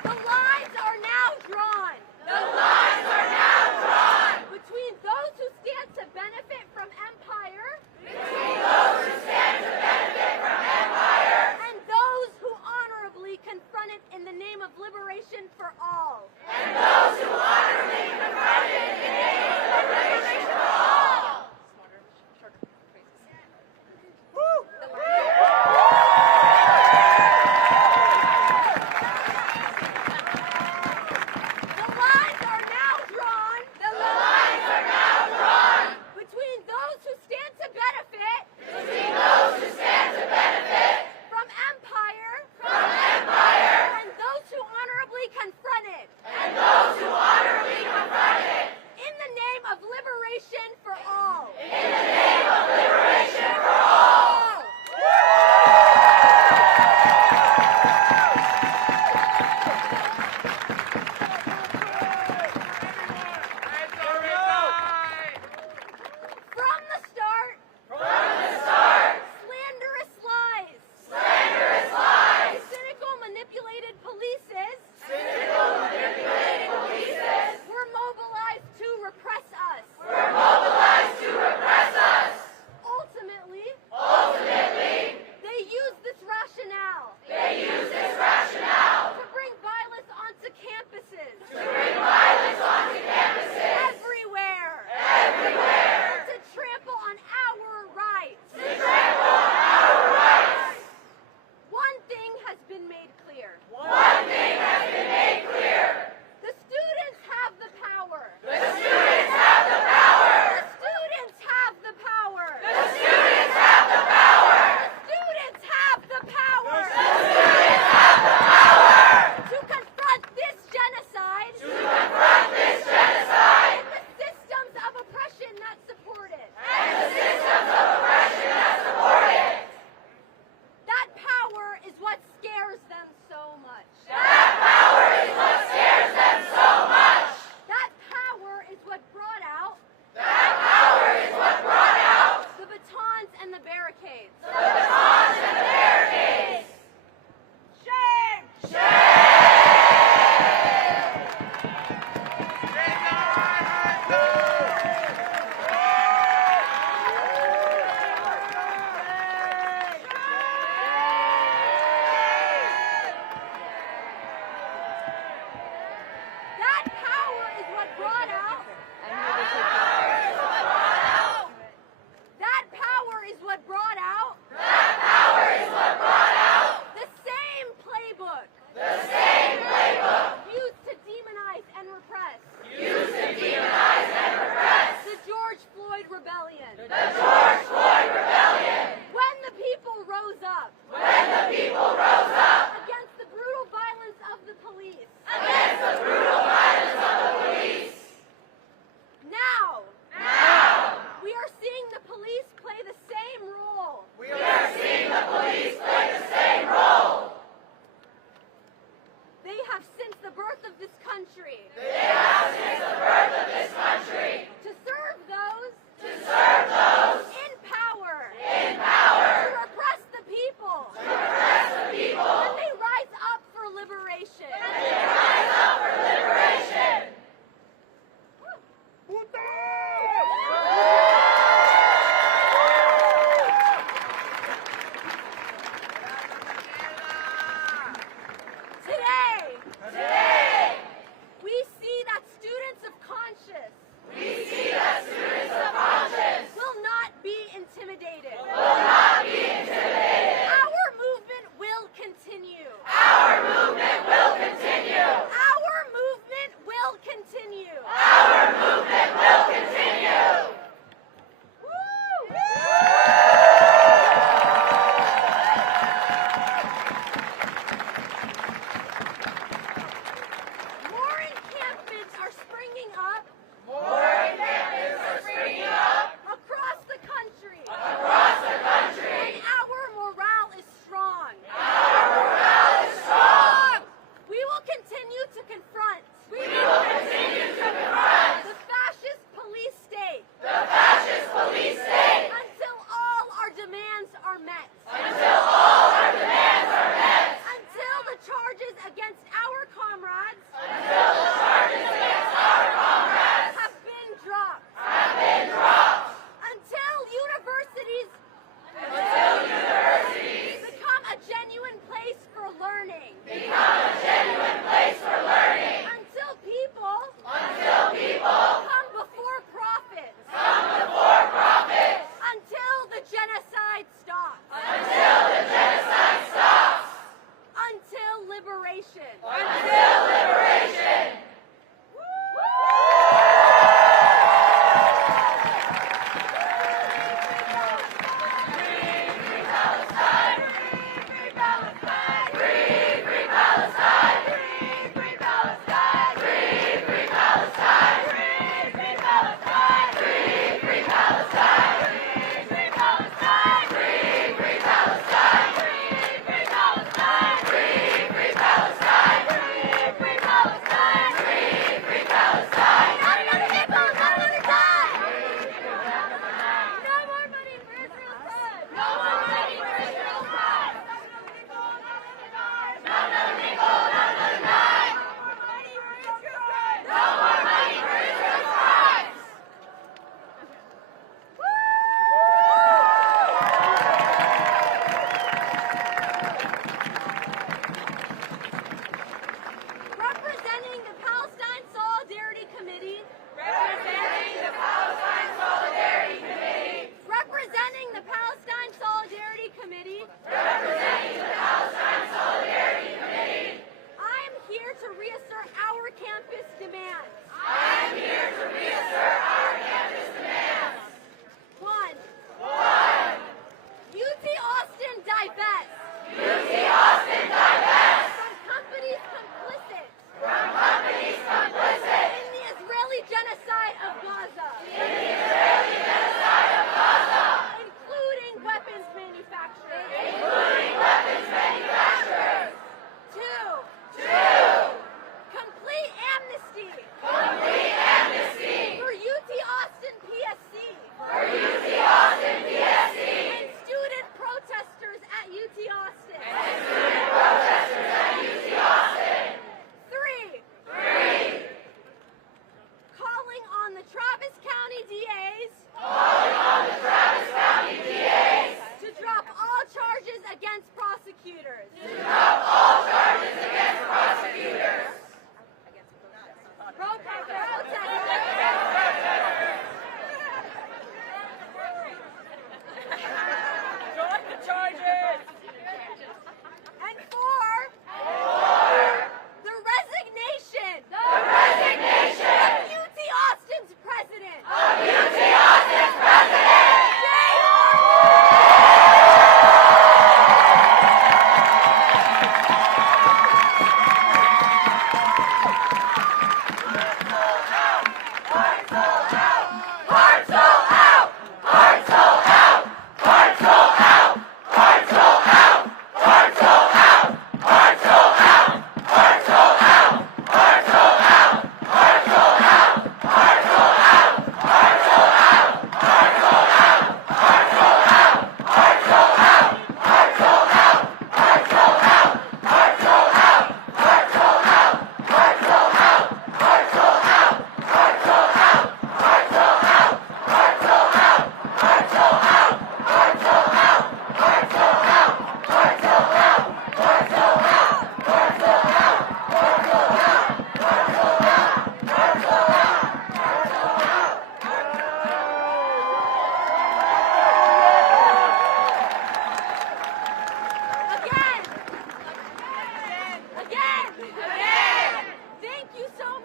The lines are now drawn. The lines are now drawn. Between those who stand to benefit from empire. Between those who stand to benefit from empire. And those who honorably confront it in the name of liberation for all. And those who honorably confront it in the name of liberation for all. The lines are now drawn. The lines are now drawn. Between those who stand to benefit. Between those who stand to benefit. From empire. From empire. And those who honorably confront it. And those who honorably confront it. In the name of liberation for all. In the name of liberation for all. From the start. Slanderous lies. Slanderous lies. Cynical manipulated polices. Cynical manipulated polices. Were mobilized to repress us. Were mobilized to repress us. Ultimately. They use this rationale. They use this rationale. To bring violence onto campuses. To bring violence onto campuses. Everywhere. Everywhere. To trample on our rights. To trample on our rights. One thing has been made clear. One thing has been made clear. The students have the power. The students have the power. The students have the power. The students have the power. The students have the power. The students have the power. To confront this genocide. To confront this genocide. And the systems of oppression that support it. And the systems of oppression that support it. That power is what scares them so much. That power is what scares them so much. That power is what brought out. That power is what brought out. The batons and the barricades. The batons and the barricades. Shame! That power is what brought out. That power is what brought out. That power is what brought out. The same playbook. The same playbook. Used to demonize and repress. Used to demonize and repress. The George Floyd rebellion. The George Floyd rebellion. When the people rose up. When the people rose up. Against the brutal violence of the police. Against the brutal violence of the police. Now. Now. We are seeing the police play the same role. We are seeing the police play the same role. They have since the birth of this country. They have since the birth of this country. To serve those. To serve those. In power. In power. To repress the people. To repress the people. When they rise up for liberation. When they rise up for liberation. Today. Today. We see that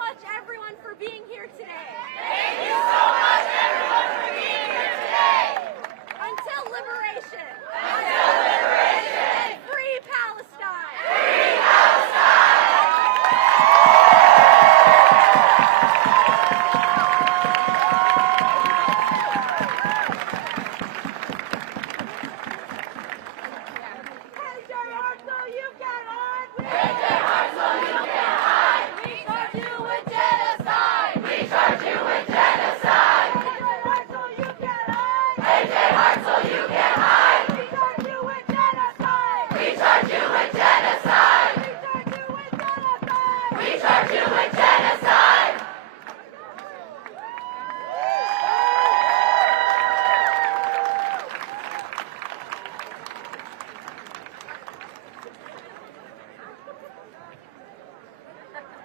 much, everyone, for being here today. Thank you so much, everyone, for being here today. Until liberation. Until liberation. Free Palestine. Free Palestine.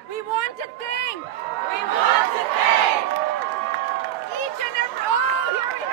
We want to thank. We want to thank Each and every. Oh, here we go.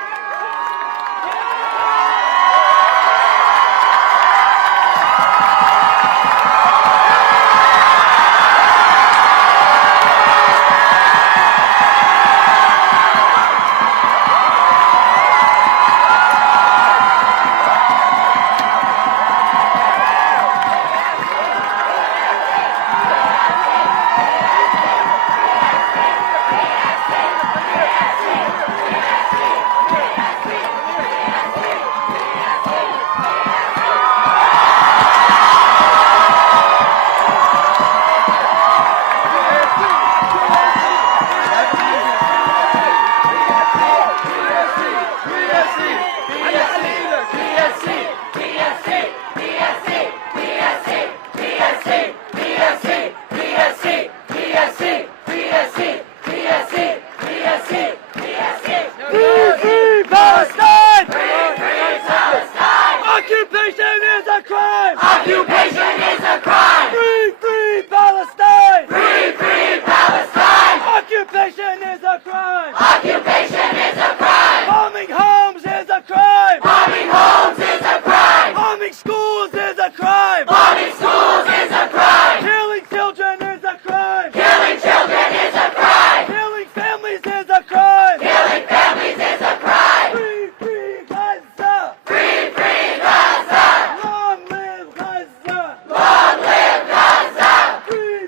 Occupation is a crime! Occupation is a crime! Free Palestine! Free Palestine! Occupation is a crime! Occupation is a crime! Bombing homes is a crime! Bombing homes is a crime! Bombing schools is a crime! Bombing schools is a crime! Killing children is a crime! Killing children is a crime! Killing families is a crime! Killing families is a crime! Free Gaza! Free Gaza! Long live Gaza! Long live Gaza! Free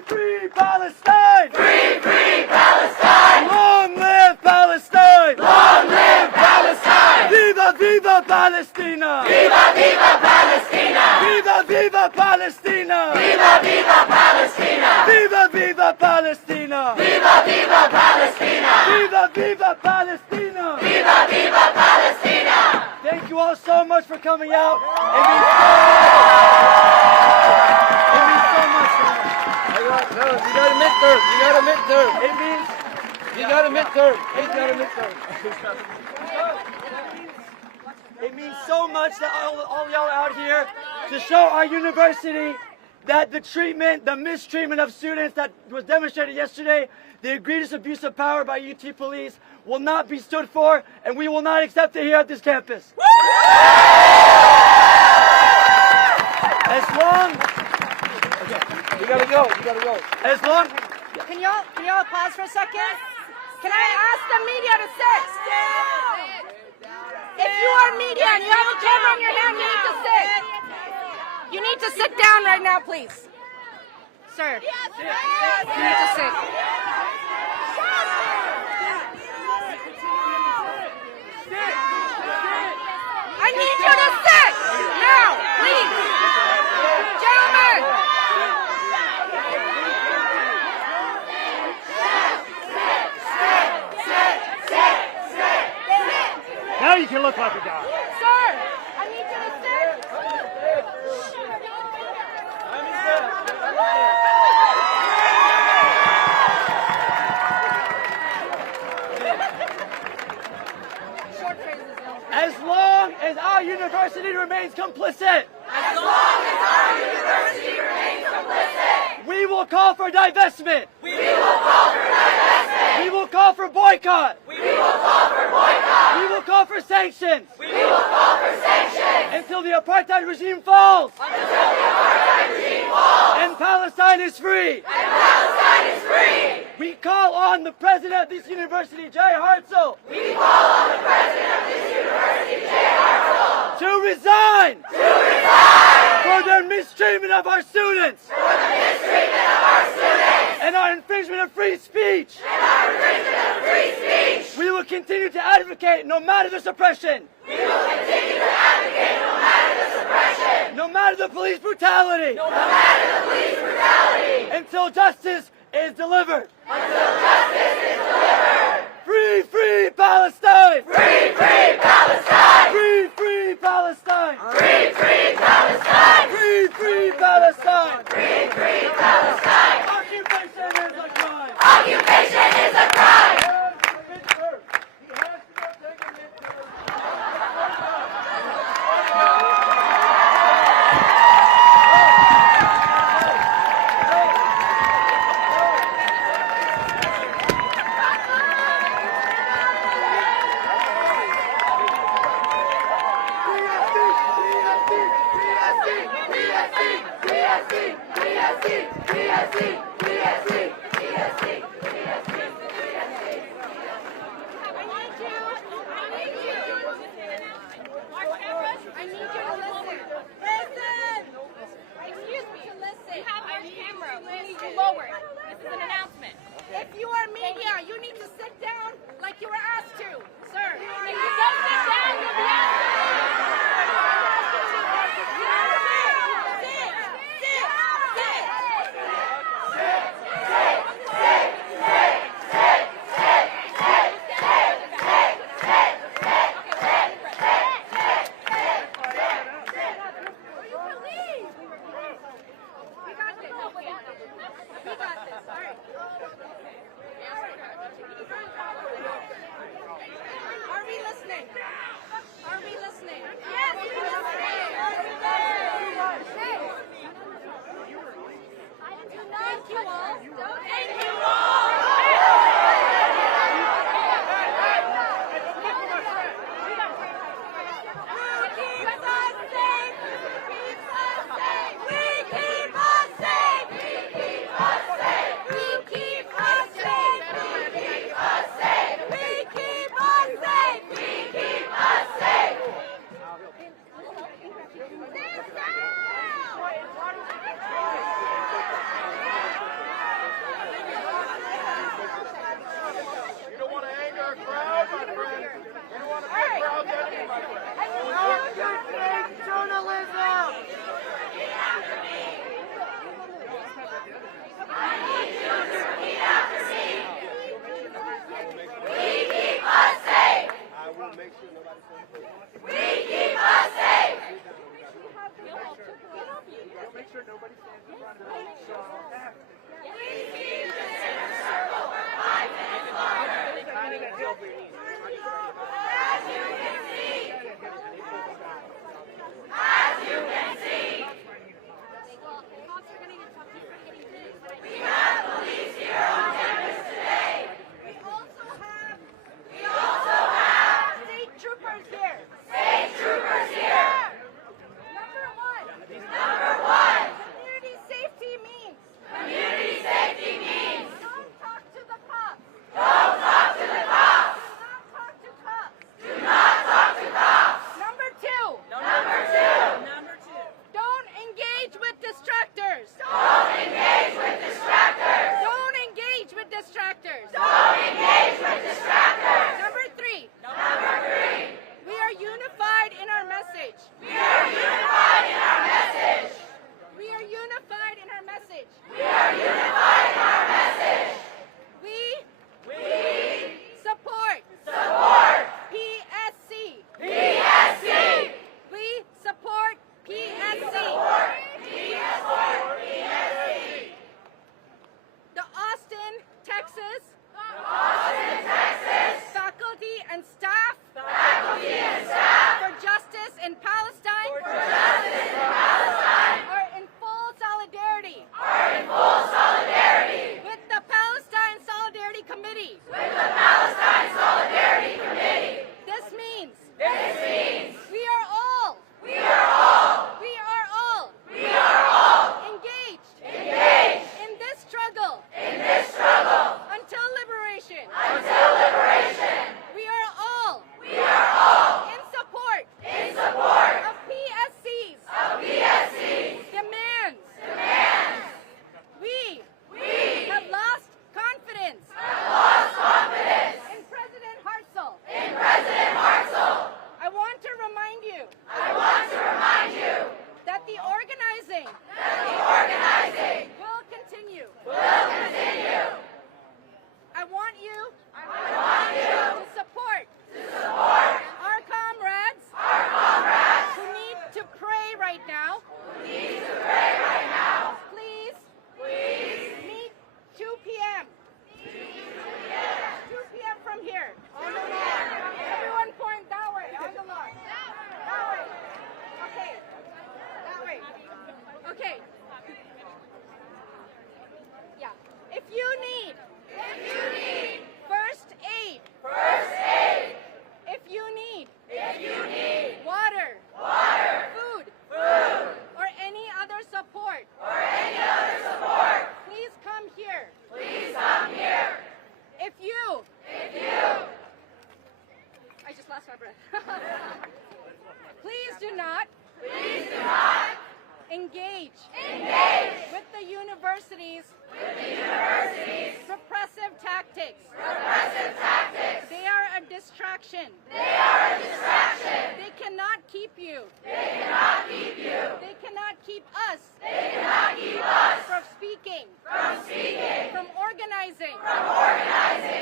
Palestine! Free Palestine! Long live Palestine! Long live Palestine! Viva Palestina! Viva Palestina! Viva Palestina! Viva Palestina! Viva Palestina! Viva Palestina! Viva Palestina! Viva Palestina! Thank you all so much for coming out. It means so much. You got a midterm. You got a midterm. You got a midterm. He's got a midterm. It means so much that all y'all are out here to show our university that the mistreatment of students that was demonstrated yesterday, the egregious abuse of power by UT police will not be stood for, and we will not accept it here at this campus. As long, You gotta go. You gotta go. as long, Can y'all pause for a second? Can I ask the media to sit? If you are media and you have a camera in your hand, you need to sit. You need to sit down right now, please. Sir, you need to sit. I need you to sit now, please. Gentlemen. now you can look like a guy. Sir, I need you to sit. As long as our university remains complicit, As long as our university remains complicit, we will call for divestment. we will call for divestment. We will call for boycott. We will call for boycott. We will call for sanctions We will call for sanctions until the apartheid regime falls until the apartheid regime falls and Palestine is free. and Palestine is free. We on the president of this university, Jay Hartzell. We call on the president of this university, Jay Hartzell. To resign. To resign. For their mistreatment of our students. For the mistreatment of our students. And our infringement of free speech. And our infringement of free speech. We will continue to advocate no matter the suppression. We will continue to advocate no matter the suppression. No matter the police brutality. No matter the police brutality. Until justice is delivered. Until justice is delivered. Free, free Palestine. Free, free Palestine. Free, free Palestine. Free, free Palestine. Free, free Palestine. Free, free Palestine. Occupation is a crime. Occupation is a crime. If you are media, you need to sit down like you were asked to, sir. If you don't sit down, you'll be asked Are we listening? Are we listening? Yes, we're listening. Thank you all. Thank you all. Texas faculty Please do not engage with the university's repressive tactics. They are a distraction. They cannot keep you. They cannot keep us from speaking, from organizing,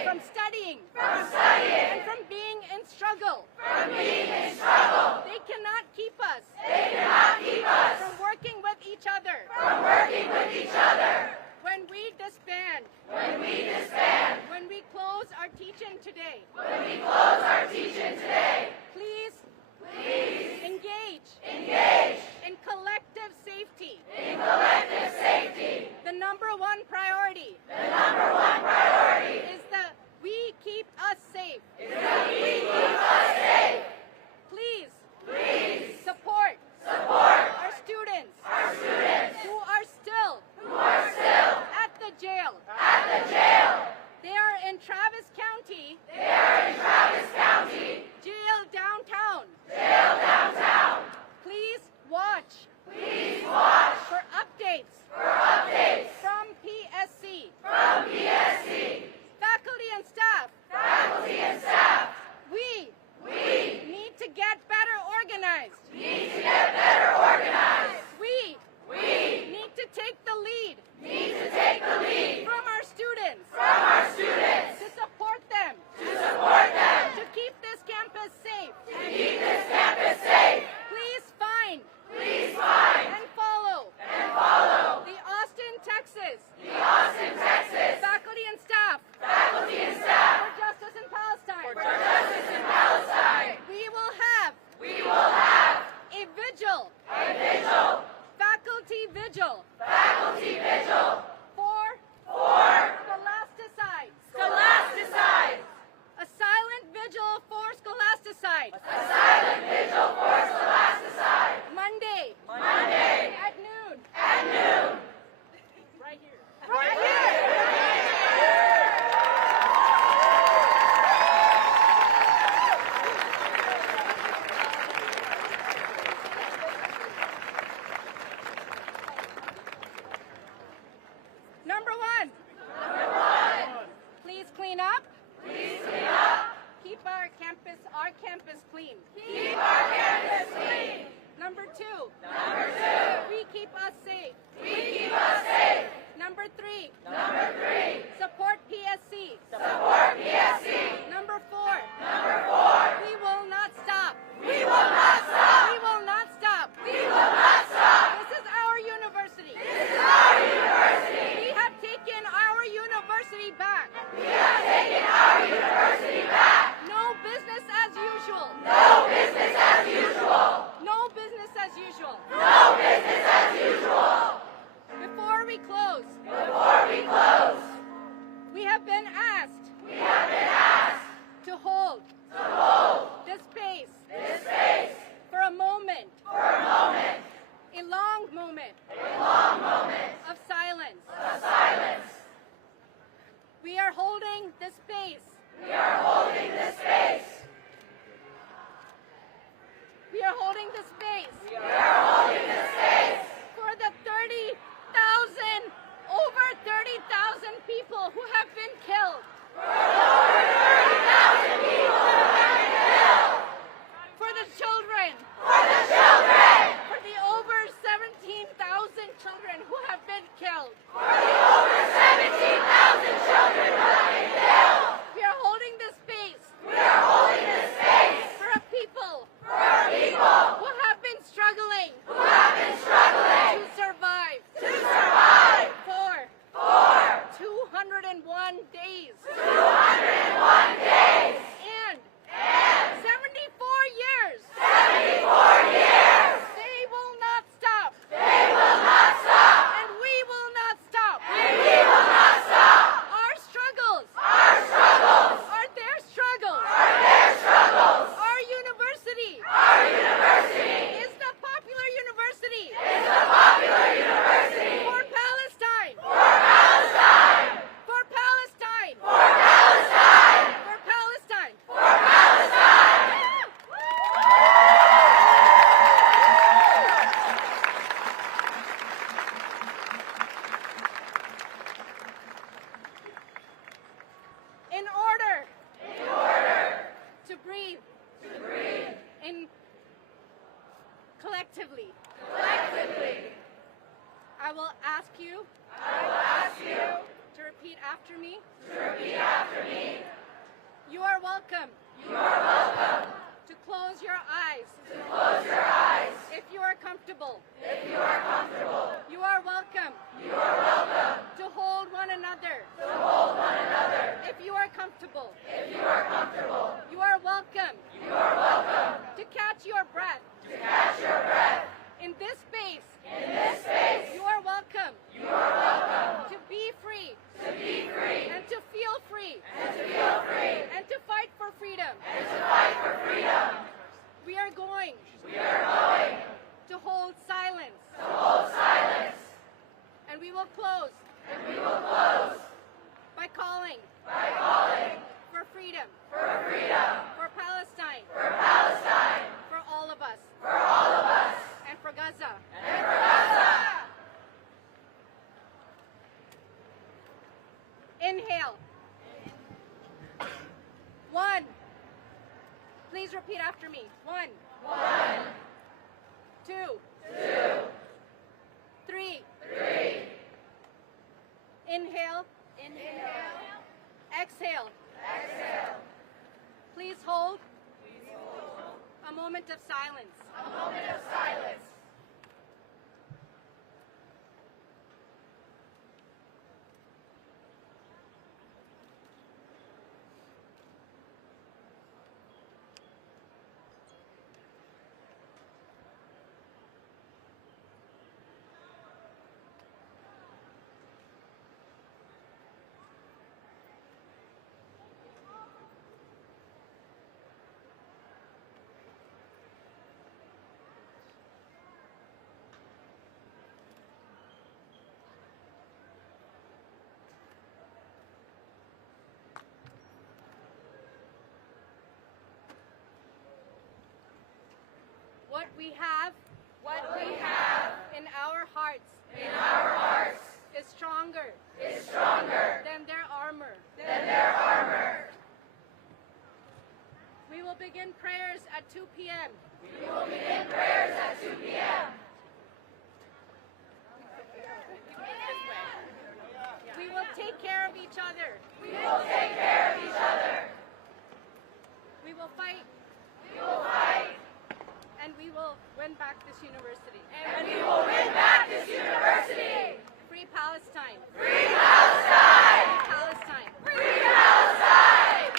from studying, and from being in struggle. They cannot keep us from working with each other. When we disband, when we close our teaching today, please engage in collective safety. The number one priority is that we keep us safe. Please support our students who are still at the jail. They are in Travis County. Jail downtown. Please watch for updates from PSC. Faculty and staff. We need to get better organized. We need to take the lead from our students to support them to keep this campus safe. Please find and follow the Austin, Texas faculty and staff for justice in Palestine. We will have a vigil, faculty vigil for Scholasticide. A silent vigil for Scholasticide. Monday at noon. Right here. Number one. Please clean up. Keep our campus clean. Number two. We keep us safe. Number three. Support PSC. Number four. We will not stop. We will not stop. This is our university. We have taken our university back. No business as usual. Before we close, we have been asked to hold this space for a moment, a long moment of silence. We are holding this space. We are holding this space for the over 30,000 people who have been killed. For the children. For the over 17,000 children who have been killed. We are holding this space. For a people who have been struggling to survive for 201 days. And 74 years. They will not stop. And we will not stop. Our struggles are their struggles. Our university is the popular university for Palestine. For Palestine. welcome. You are welcome. To close your eyes. To close your eyes. If you are comfortable. If you are comfortable. You are welcome. You are welcome. To hold one another. To hold one another. If you are comfortable. If you are comfortable. You are welcome. You are welcome. To catch your breath. To catch your breath. In this space. In this space. You are welcome. You are welcome. To be free. To be free. And to feel free. And to feel free. And to fight for freedom. And to fight for freedom. We are going. We are going. To hold silence. To hold silence. And we will close. And we will close. By calling. By calling. For freedom. For freedom. For Palestine. For Palestine. For all of us. For all of us. And for Gaza. And for Gaza. Inhale. 1. Please repeat after me. 1. 1. 2. 2. 3. 3. Inhale. Inhale. Exhale. Exhale. Please hold a moment of silence. A moment of silence. What we have in our hearts is stronger than their armor. We will begin prayers at 2 p.m. We will take care of each other. We will fight. And we will win back this university. Free Palestine. Free Palestine. Free Palestine. Free Palestine.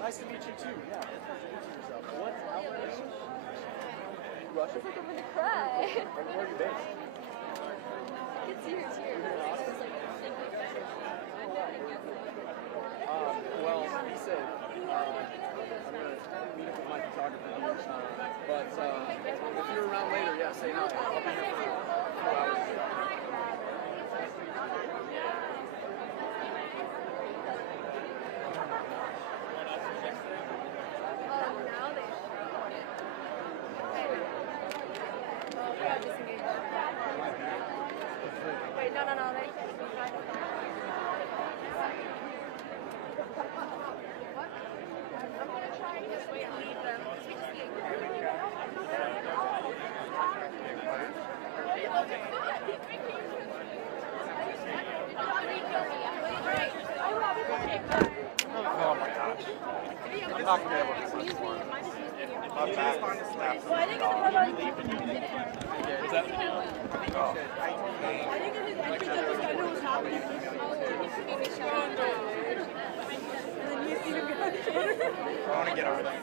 Nice to meet you too. Yeah. Introduce yourself. What? Russia? I'm gonna cry. Where are you based? It's here. Well, be safe. I'm gonna meet up with my photographer. But if you're around later, yeah, say hi. I'll be here for a few hours. Wait, no. I'm gonna try this way and leave them. We just need Oh my gosh. You're not going to be able to do this one. My back is snapped. Well, I think it's about Is that what you I want to get over there.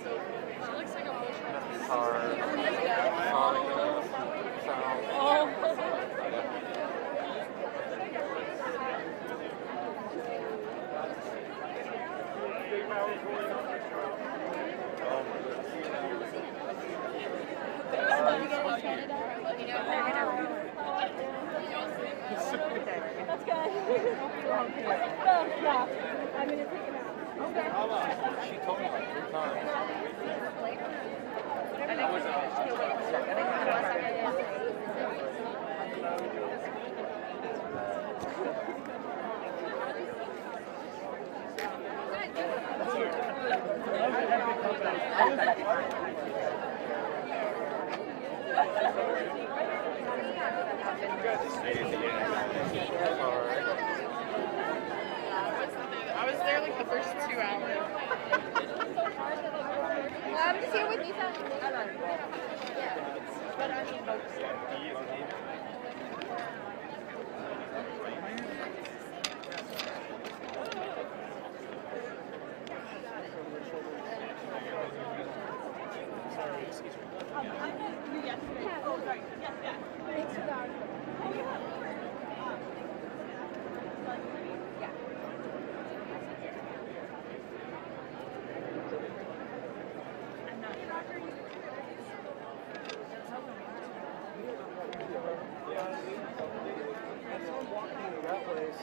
That's good. Well, yeah. I'm gonna take it out. Okay. She told me like 3 times.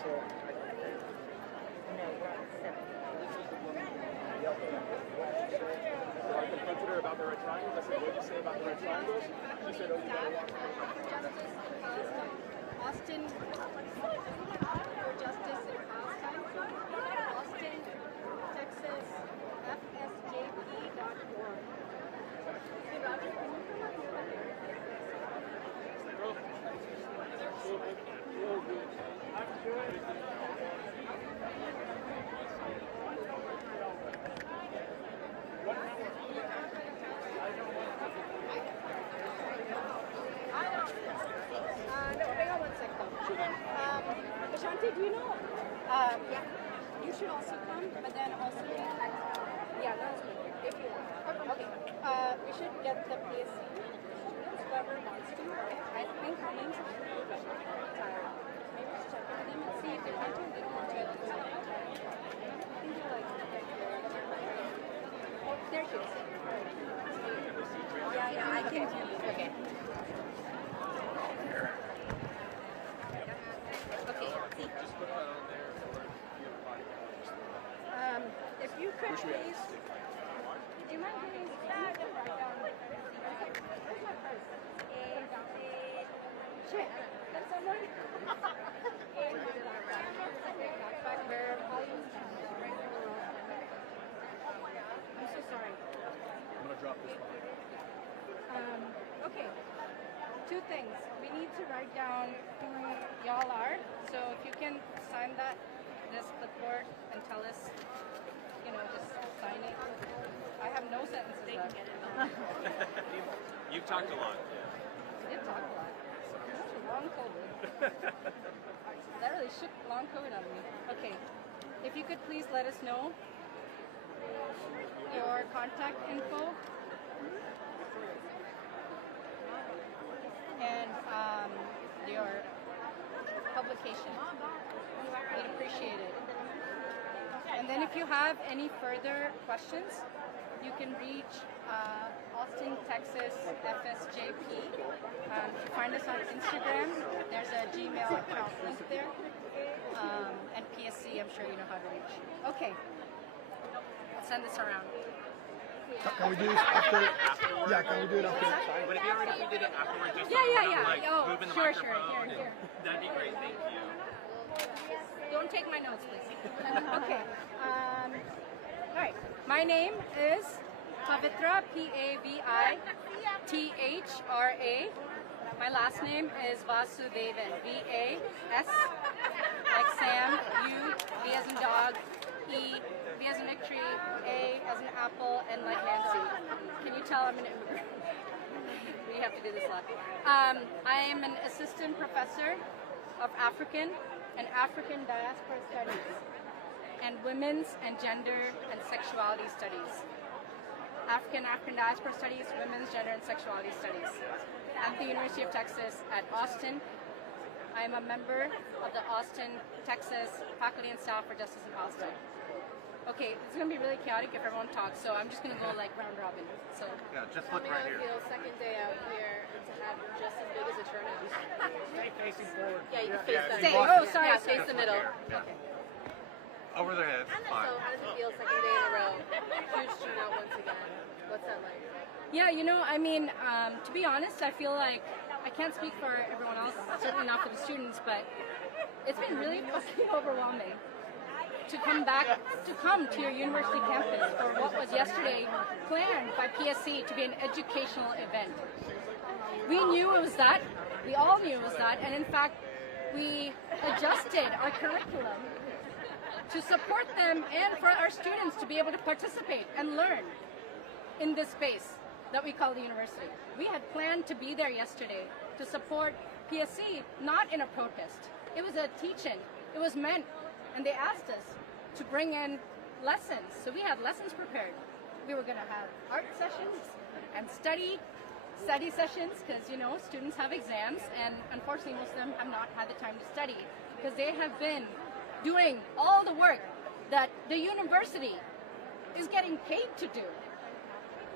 I confronted her about the red triangles. I said, what did you say about the red triangles? She said, oh, you gotta walk Austin for Justice in Palestine. Austin, Texas, FSJP.org. No, hang on 1 second. Ashanti, do you know? Yeah. You should also come, but then also. Yeah, that's good. If you want. Okay. We should get the PSC students, whoever wants to. I think our names are pretty tired. Maybe just check with them and see if they want to. They don't want to. I think they're like. Oh, there she is. Yeah, I can hear you. Okay. If you could please, do you mind giving me write down? Where's my purse? Shit, that's someone? I'm so sorry. I'm gonna drop this one. Okay. Two things. We need to write down who y'all are. So if you can sign that, this clipboard, and tell us, just sign it. I have no sentences left. You've talked a lot. I did talk a lot. That was long COVID. That really shook long COVID on me. Okay. If you could please let us know your contact info and your publication. We'd appreciate it. And then if you have any further questions, you can reach Austin, Texas, FSJP. If you find us on Instagram, there's a Gmail account link there. And PSC, I'm sure you know how to reach. Okay. I'll send this around. Can we do this after? Yeah, can we do it after? But if we did it afterwards, just moving the Sure. microphone, Here. that'd be great. Thank you. Don't take my notes, please. Okay. All right. My name is Pavitra, Pavitra. My last name is Vasudevan, V-A-S, like Sam, U, V as in dog, E, V as in victory, A as in apple, and like Nancy. Can you tell I'm an immigrant? We have to do this a lot. I am an assistant professor of African and African diaspora studies and women's and gender and sexuality studies. African diaspora studies, women's, gender, and sexuality studies at the University of Texas at Austin. I am a member of the Austin, Texas Faculty and Staff for Justice in Palestine. Okay, it's going to be really chaotic if everyone talks, so I'm just going to go like round robin. So yeah, just look right here. Second day out here to have just as big as a turnout. Stay facing forward. Yeah, you can face that. Oh, sorry. Yeah, face the middle. Okay. Over their heads. So how does it feel second day in a row? Huge turnout once again. What's that like? Yeah, to be honest, I feel like I can't speak for everyone else, certainly not for the students, but it's been really fucking overwhelming to come to your university campus for what was yesterday planned by PSC to be an educational event. We knew it was that. We all knew it was that. And in fact, we adjusted our curriculum to support them and for our students to be able to participate and learn in this space that we call the university. We had planned to be there yesterday to support PSC, not in a protest. It was a teach-in. It was meant, and they asked us to bring in lessons. So we had lessons prepared. We were going to have art sessions and study sessions because, students have exams, and unfortunately most of them have not had the time to study because they have been doing all the work that the university is getting paid to do.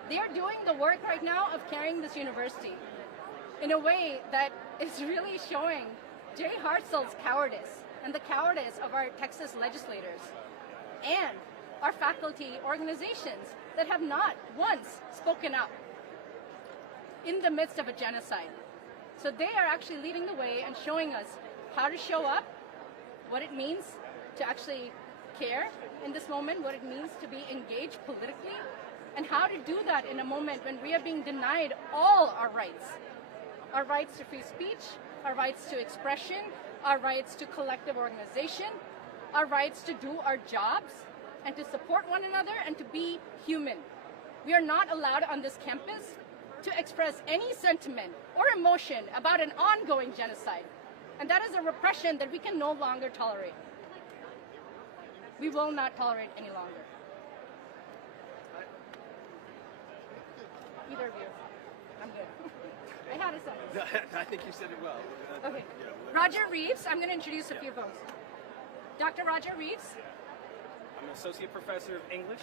They're doing the work right now of carrying this university in a way that is really showing Jay Hartzell's cowardice and the cowardice of our Texas legislators and our faculty organizations that have not once spoken up in the midst of a genocide. So they are actually leading the way and showing us how to show up, what it means to actually care in this moment, what it means to be engaged politically, and how to do that in a moment when we are being denied all our rights to free speech, our rights to expression, our rights to collective organization, our rights to do our jobs and to support one another and to be human. We are not allowed on this campus to express any sentiment or emotion about an ongoing genocide. And that is a repression that we can no longer tolerate. We will not tolerate any longer. Either of you. I'm good. I had a sentence. I think you said it well. Okay. Roger Reeves, I'm going to introduce a few folks. Dr. Roger Reeves. I'm an associate professor of English.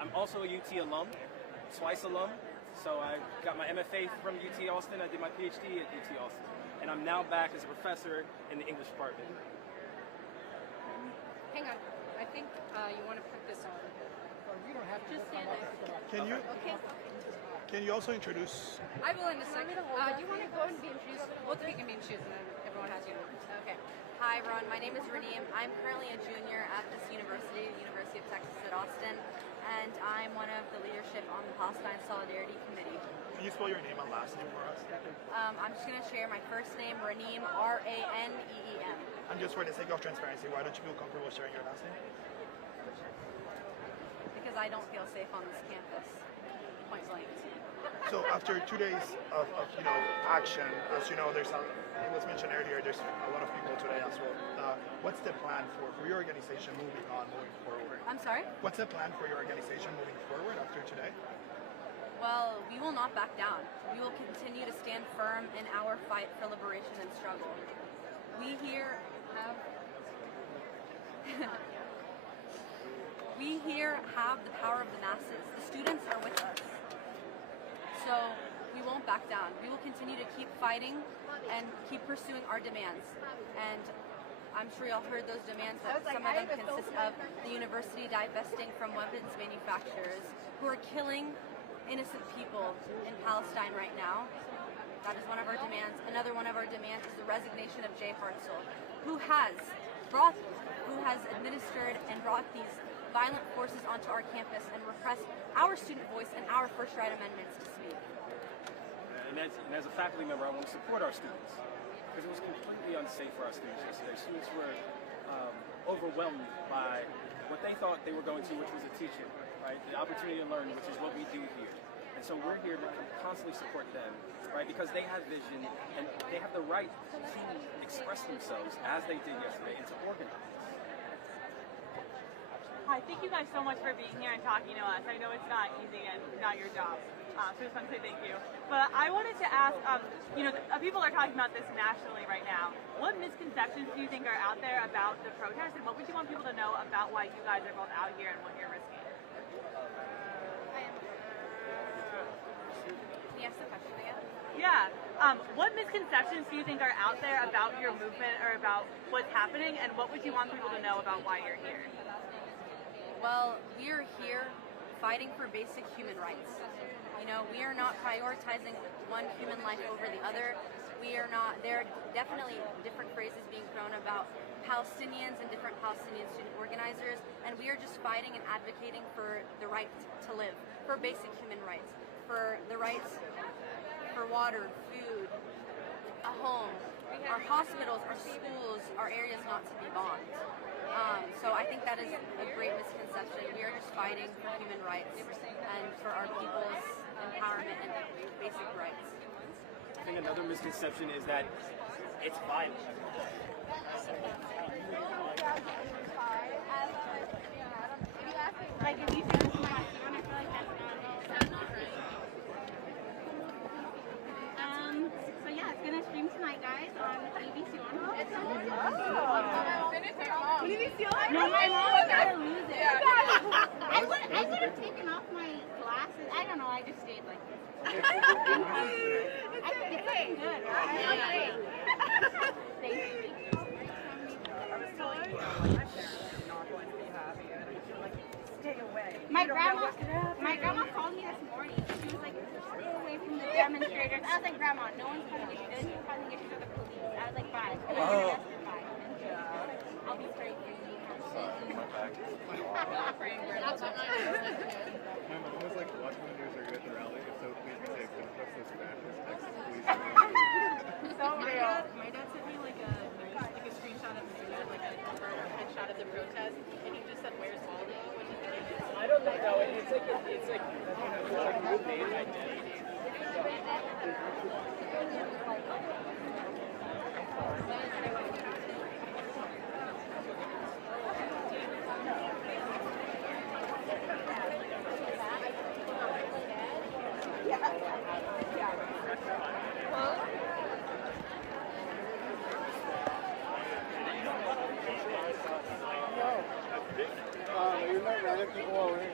I'm also a UT alum, twice alum. So I got my MFA from UT Austin. I did my PhD at UT Austin. And I'm now back as a professor in the English department. Hang on. I think you want to put this on. You don't have to. Just stand there. Can you also introduce? I will in a second. Do you want to go and be introduced? Both of you can be introduced, and then everyone has your numbers. Okay. Hi, everyone. My name is Reneem. I'm currently a junior at this university, the University of Texas at Austin, and I'm one of the leadership on the Palestine Solidarity Committee. Can you spell your name and last name for us? I'm just going to share my first name, Reneem, R-A-N-E-E-M. And just for the sake of transparency, why don't you feel comfortable sharing your last name? Because I don't feel safe on this campus. Point blank. So after 2 days of action, as you know, it was mentioned earlier, there's a lot of people today as well. What's the plan for your organization moving forward? I'm sorry? What's the plan for your organization moving forward after today? Well, we will not back down. We will continue to stand firm in our fight for liberation and struggle. We here have the power of the masses. The students are with us. So we won't back down. We will continue to keep fighting and keep pursuing our demands. And I'm sure y'all heard those demands that some of them consist of the university divesting from weapons manufacturers who are killing innocent people in Palestine right now. That is one of our demands. Another one of our demands is the resignation of Jay Hartzell, who has administered and brought these violent forces onto our campus and repressed our student voice and our First Right Amendments to speak. And as a faculty member, I want to support our students because it was completely unsafe for our students yesterday. Students were overwhelmed by what they thought they were going to, which was a teaching, right? The opportunity to learn, which is what we do here. And so we're here to constantly support them, right? Because they have vision and they have the right to express themselves as they did yesterday and to organize. Hi, thank you guys so much for being here and talking to us. I know it's not easy and not your job, so I just want to say thank you. But I wanted to ask, people are talking about this nationally right now. What misconceptions do you think are out there about the protest, and what would you want people to know about why you guys are both out here and what you're risking? Can you ask the question again? Yeah. What misconceptions do you think are out there about your movement or about what's happening, and what would you want people to know about why you're here? Well, we're here fighting for basic human rights. We are not prioritizing one human life over the other. There are definitely different phrases being thrown about Palestinians and different Palestinian student organizers, and we are just fighting and advocating for the right to live, for basic human rights, for the rights for water, food, a home, our hospitals, our schools, our areas not to be bombed. So I think that is a great misconception. We are just fighting for human rights and for our people's empowerment and basic rights. I think another misconception is that it's violent. Like if you say this mic, I feel like that's so yeah, it's gonna stream tonight, guys, on ABC One. It's on BBC One. No, my mom gotta lose it. I would have taken off my glasses. I don't know. I just stayed like this. It's looking good, right? Thank you. Stay away. My grandma called me this morning. She was like, stay away from the demonstrators. I was like, Grandma, no one's causing issues. The only people causing issues are the police. I was like, bye. And then you're testify. I'll be praying for you. My back. Praying for you. My mom was like, watch when the news are good at the rally. If so, please be safe. Don't press this back. This text the police. So real. My dad sent me like a screenshot of like a headshot of the protest, and he just said, "Where's Waldo?" Which is like, I don't know though. It's like movement identity. You're not running people over here.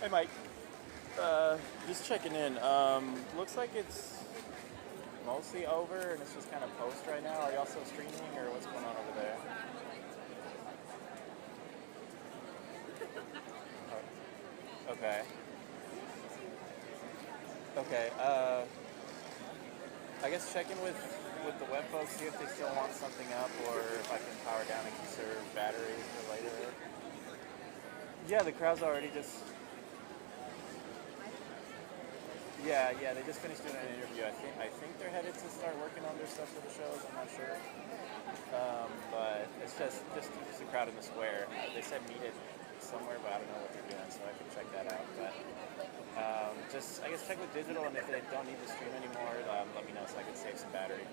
Hey, Mike. Just checking in. Looks like it's mostly over and it's just kind of post right now. Are y'all still streaming or what's going on over there? Okay. Okay. I guess check in with the web folks, see if they still want something up or if I can power down and conserve batteries for later. Yeah, the crowd's already just... Yeah, they just finished doing an interview. I think they're headed to start working on their stuff for the shows. I'm not sure, but it's just a crowd in the square. They said meet it somewhere, but I don't know what they're doing, so I can check that out. But just I guess check with digital, and if they don't need to stream anymore, let me know so I can save some battery.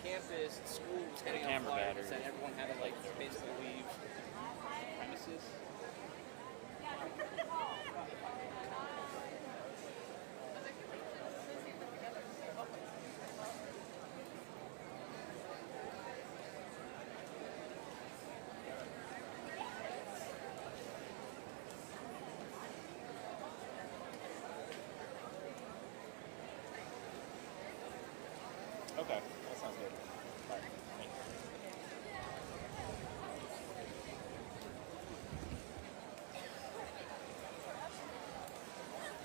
Campus, school was getting on fire, and everyone had to like basically leave premises. Okay, that sounds good.